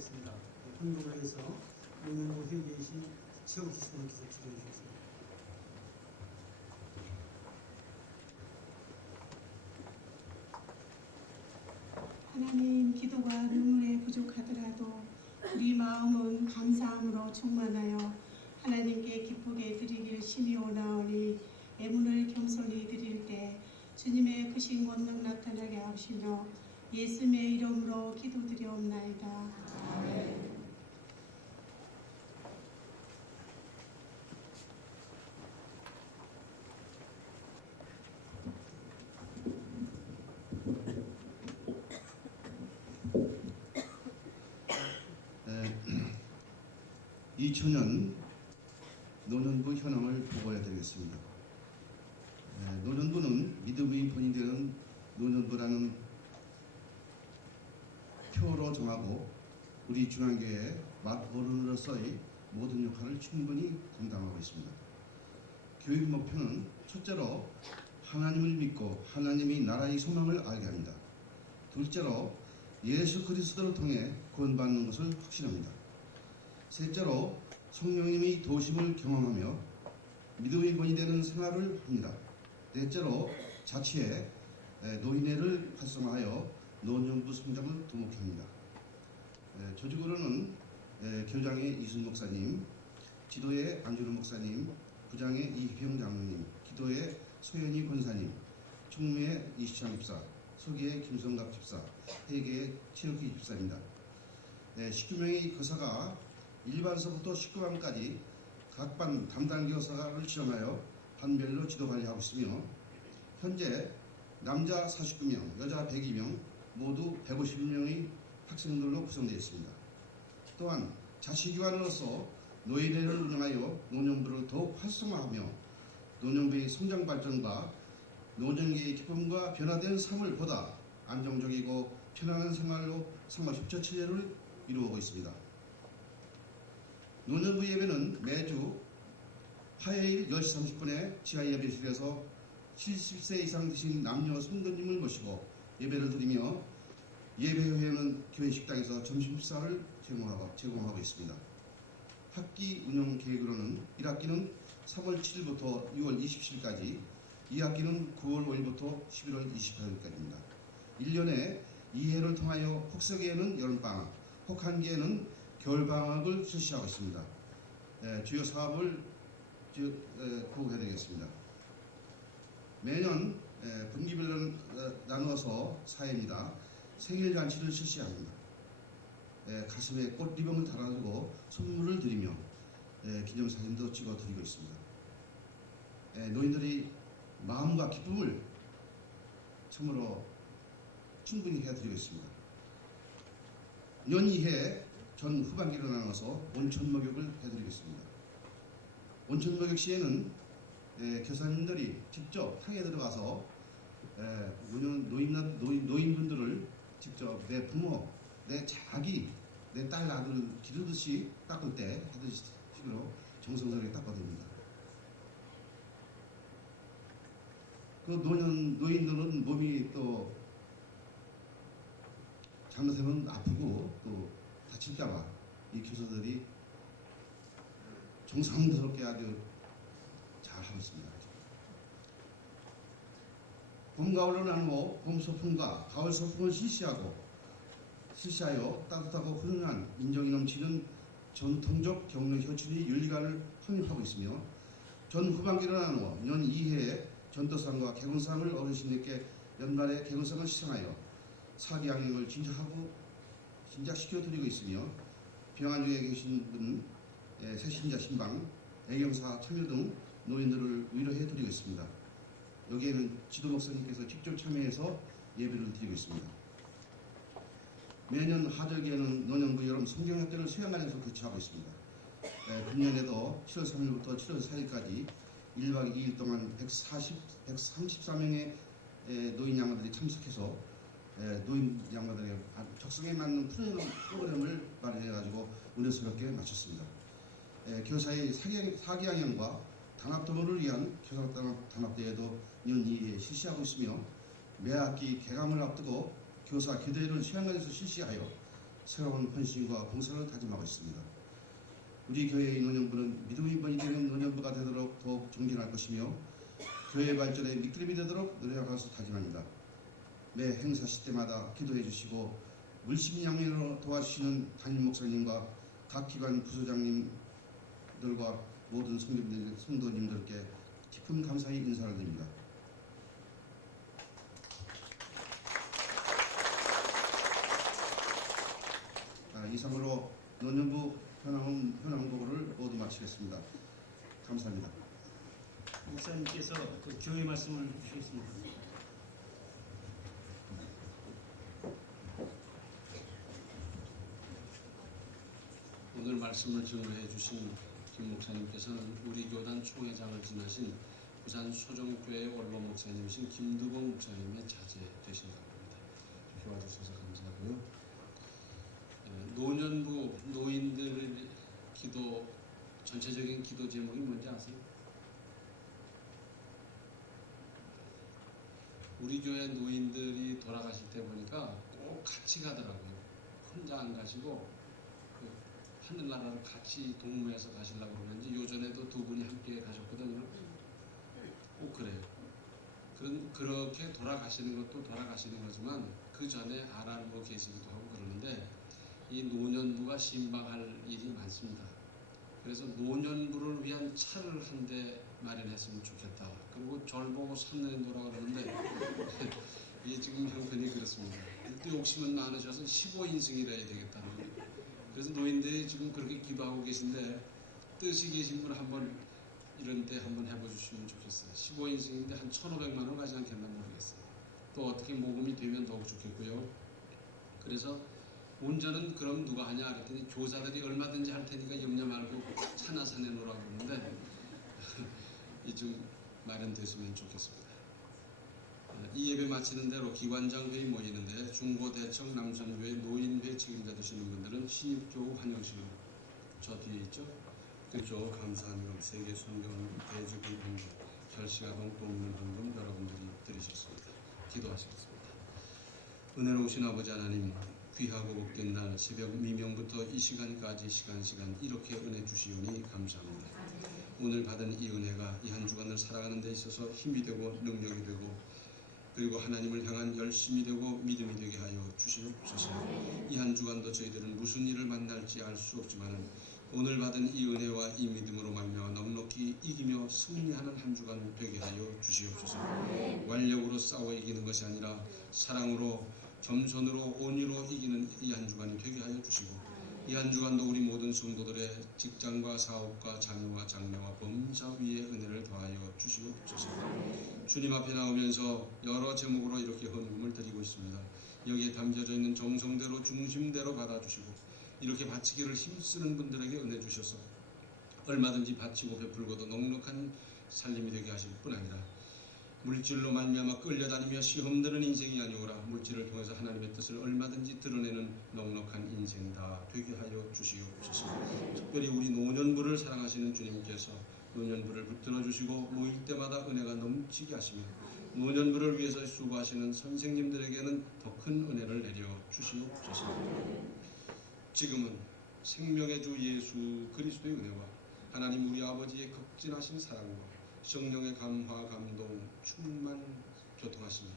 하겠습니다. 헌금을 해서 노년부 회계이신 최옥희 신부께서 기도해 주겠습니다. 하나님, 기도가 눈물에 부족하더라도 우리 마음은 감사함으로 충만하여 하나님께 기쁘게 드리기를 심히 원하오니 애문을 겸손히 드릴 때 주님의 크신 권능 나타나게 하시며 예수님의 이름으로 기도드리옵나이다. 아멘. 네, 2000년 노년부 현황을 보고해 드리겠습니다. 노년부는 믿음의 본이 되는 노년부라는 표로 정하고 우리 중앙교회의 맏어른으로서의 모든 역할을 충분히 감당하고 있습니다. 교육 목표는 첫째로 하나님을 믿고 하나님의 나라의 소망을 알게 합니다. 둘째로 예수 그리스도를 통해 구원받는 것을 확신합니다. 셋째로 성령님의 도심을 경험하며 믿음의 본이 되는 생활을 합니다. 넷째로 자치에 노인회를 활성화하여 노년부 성장을 도모합니다. 조직으로는 교장의 이순 목사님, 지도의 안준호 목사님, 부장의 이희평 장로님, 기도의 소연희 권사님, 총무의 이시창 집사, 소기의 김성갑 집사, 회계의 최혁희 집사입니다. 19명의 교사가 일반서부터 19반까지 각 반 담당 교사를 지정하여 반별로 지도 관리하고 있으며 현재 남자 49명, 여자 102명, 모두 150명의 학생들로 구성되어 있습니다. 또한 자치기관으로서 노인회를 운영하여 노년부를 더욱 활성화하며 노년부의 성장 발전과 노년기의 기쁨과 변화된 삶을 보다 안정적이고 편안한 생활로 상호 협조체제를 이루어오고 있습니다. 노년부 예배는 매주 화요일 10시 30분에 지하 예배실에서 70세 이상 되신 남녀 성도님을 모시고 예배를 드리며 예배 후에는 교회 식당에서 점심 식사를 제공하고 있습니다. 학기 운영 계획으로는 1학기는 3월 7일부터 6월 27일까지, 2학기는 9월 5일부터 11월 28일까지입니다. 1년에 2회를 통하여 혹서기에는 여름방학, 혹한기에는 겨울방학을 실시하고 있습니다. 주요 사업을 보고해드리겠습니다. 매년 분기별로 나누어서 사회입니다. 생일잔치를 실시합니다. 가슴에 꽃리본을 달아주고 선물을 드리며 기념사진도 찍어드리고 있습니다. 노인들이 마음과 기쁨을 참으로 충분히 해드리고 있습니다. 년 2회 전 후반기로 나눠서 온천 목욕을 해드리겠습니다. 온천 목욕 시에는 교사님들이 직접 탕에 들어가서 노인분들을 직접 내 부모, 내 자기, 내 딸 아들 기르듯이 닦을 때 하듯이 식으로 정성스럽게 닦아드립니다. 그 노인들은 몸이 또 잘못하면 아프고 또 다칠까봐 이 교사들이 정성스럽게 아주 잘 하고 있습니다. 봄, 가을로 나누어 봄 소풍과 가을 소풍을 실시하여 따뜻하고 훈훈한 인정이 넘치는 전통적 경로 효춘이 윤리관을 확립하고 있으며 전 후반기로 나누어 년 2회에 전도상과 개군상을 어르신들께 연말에 개군상을 시상하여 사기양행을 진작시켜 드리고 있으며 병환 중에 계신 분, 새신자 신방, 애경사 참여 등 노인들을 위로해 드리고 있습니다. 여기에는 지도 목사님께서 직접 참여해서 예배를 드리고 있습니다. 매년 하절기에는 노년부 여름 성경학교를 수양관에서 개최하고 있습니다. 금년에도 7월 3일부터 7월 4일까지 1박 2일 동안 134명의 노인 양반들이 참석해서 노인 양반들의 적성에 맞는 프로그램을 마련해가지고 은혜스럽게 마쳤습니다. 교사의 사기양행과 단합도모를 위한 교사단합대회도 년 2회에 실시하고 있으며 매 학기 개강을 앞두고 교사 교대회를 수양관에서 실시하여 새로운 헌신과 봉사를 다짐하고 있습니다. 우리 교회의 노년부는 믿음이 번이 되는 노년부가 되도록 더욱 정진할 것이며 교회 발전의 미끄럼이 되도록 노력하서 다짐합니다. 매 행사 시때마다 기도해 주시고 물심양면으로 도와주시는 담임 목사님과 각 기관 부소장님들과 모든 성도님들께 깊은 감사의 인사를 드립니다. 이상으로 노년부 현황보고를 모두 마치겠습니다. 감사합니다. 목사님께서 그 교회 말씀을 주셨습니다. 오늘 말씀을 증거해 주신 김 목사님께서는 우리 교단 총회장을 지나신 부산 소정교회 원로 목사님이신 김두봉 목사님의 자제 되신다고 합니다. 이렇게 와주셔서 감사하고요. 노년부 노인들 기도 전체적인 기도 제목이 뭔지 아세요? 우리 교회 노인들이 돌아가실 때 보니까 꼭 같이 가더라고요. 혼자 안 가시고 하늘나라를 같이 동무해서 가시려고 그러는지 요전에도 두 분이 함께 가셨거든요. 꼭 그래요. 그렇게 돌아가시는 것도 돌아가시는 거지만 그 전에 알고 계시기도 하고 그러는데 이 노년부가 신방할 일이 많습니다. 그래서 노년부를 위한 차를 한 대 마련했으면 좋겠다. 그리고 절 보고 산내노라 그러는데 이게 지금 형편이 그렇습니다. 또 욕심은 많으셔서 15인승이라 해야 되겠다는 거예요. 그래서 노인들이 지금 그렇게 기도하고 계신데 뜻이 계신 분 한번 이런 데 한번 해보시면 좋겠어요. 15인승인데 한 1,500만 원 가지 않겠나 모르겠어요. 또 어떻게 모금이 되면 더욱 좋겠고요. 그래서 운전은 그럼 누가 하냐 그랬더니 교사들이 얼마든지 할 테니까 염려 말고 차나 사내놓으라고 그러는데 이 좀 마련됐으면 좋겠습니다. 이 예배 마치는 대로 기관장 회의 모이는데 중고대청 남성교회 노인회 책임자 되시는 분들은 신입교우 환영실로 저 뒤에 있죠. 그쪽 감사하며 세계 선교원 대주기 행정 결시가동 동문 헌금 여러분들이 들으셨습니다. 기도하시겠습니다. 은혜로우신 아버지 하나님, 귀하고 복된 날 새벽 미명부터 이 시간까지 시간 이렇게 은혜 주시오니 감사합니다. 오늘 받은 이 은혜가 이 한 주간을 살아가는 데 있어서 힘이 되고 능력이 되고 그리고 하나님을 향한 열심이 되고 믿음이 되게 하여 주시옵소서. 이 한 주간도 저희들은 무슨 일을 만날지 알 수 없지만 오늘 받은 이 은혜와 이 믿음으로 말미암아 넉넉히 이기며 승리하는 한 주간 되게 하여 주시옵소서. 완력으로 싸워 이기는 것이 아니라 사랑으로 겸손으로 온유로 이기는 이 한 주간이 되게 하여 주시고 이 한 주간도 우리 모든 성도들의 직장과 사업과 자녀와 장래와 범사 위에 은혜를 더하여 주시옵소서. 주님 앞에 나오면서 여러 제목으로 이렇게 헌금을 드리고 있습니다. 여기에 담겨져 있는 정성대로 중심대로 받아주시고 이렇게 바치기를 힘쓰는 분들에게 은혜 주셔서 얼마든지 바치고 베풀고도 넉넉한 살림이 되게 하실 뿐 아니라 물질로 말미암아 끌려다니며 시험드는 인생이 아니오라 물질을 통해서 하나님의 뜻을 얼마든지 드러내는 넉넉한 인생 다 되게 하여 주시옵소서. 특별히 우리 노년부를 사랑하시는 주님께서 노년부를 붙들어 주시고 모일 때마다 은혜가 넘치게 하시며 노년부를 위해서 수고하시는 선생님들에게는 더 큰 은혜를 내려 주시옵소서. 지금은 생명의 주 예수 그리스도의 은혜와 하나님 우리 아버지의 극진하신 사랑과 성령의 감화 감동 충만 교통하시며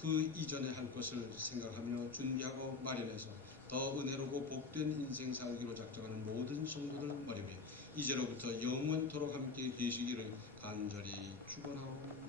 그 이전에 할 것을 생각하며 준비하고 마련해서 더 은혜로고 복된 인생 살기로 작정하는 모든 성도들 머리 위에 이제로부터 영원토록 함께 계시기를 간절히 축원하옵나이다.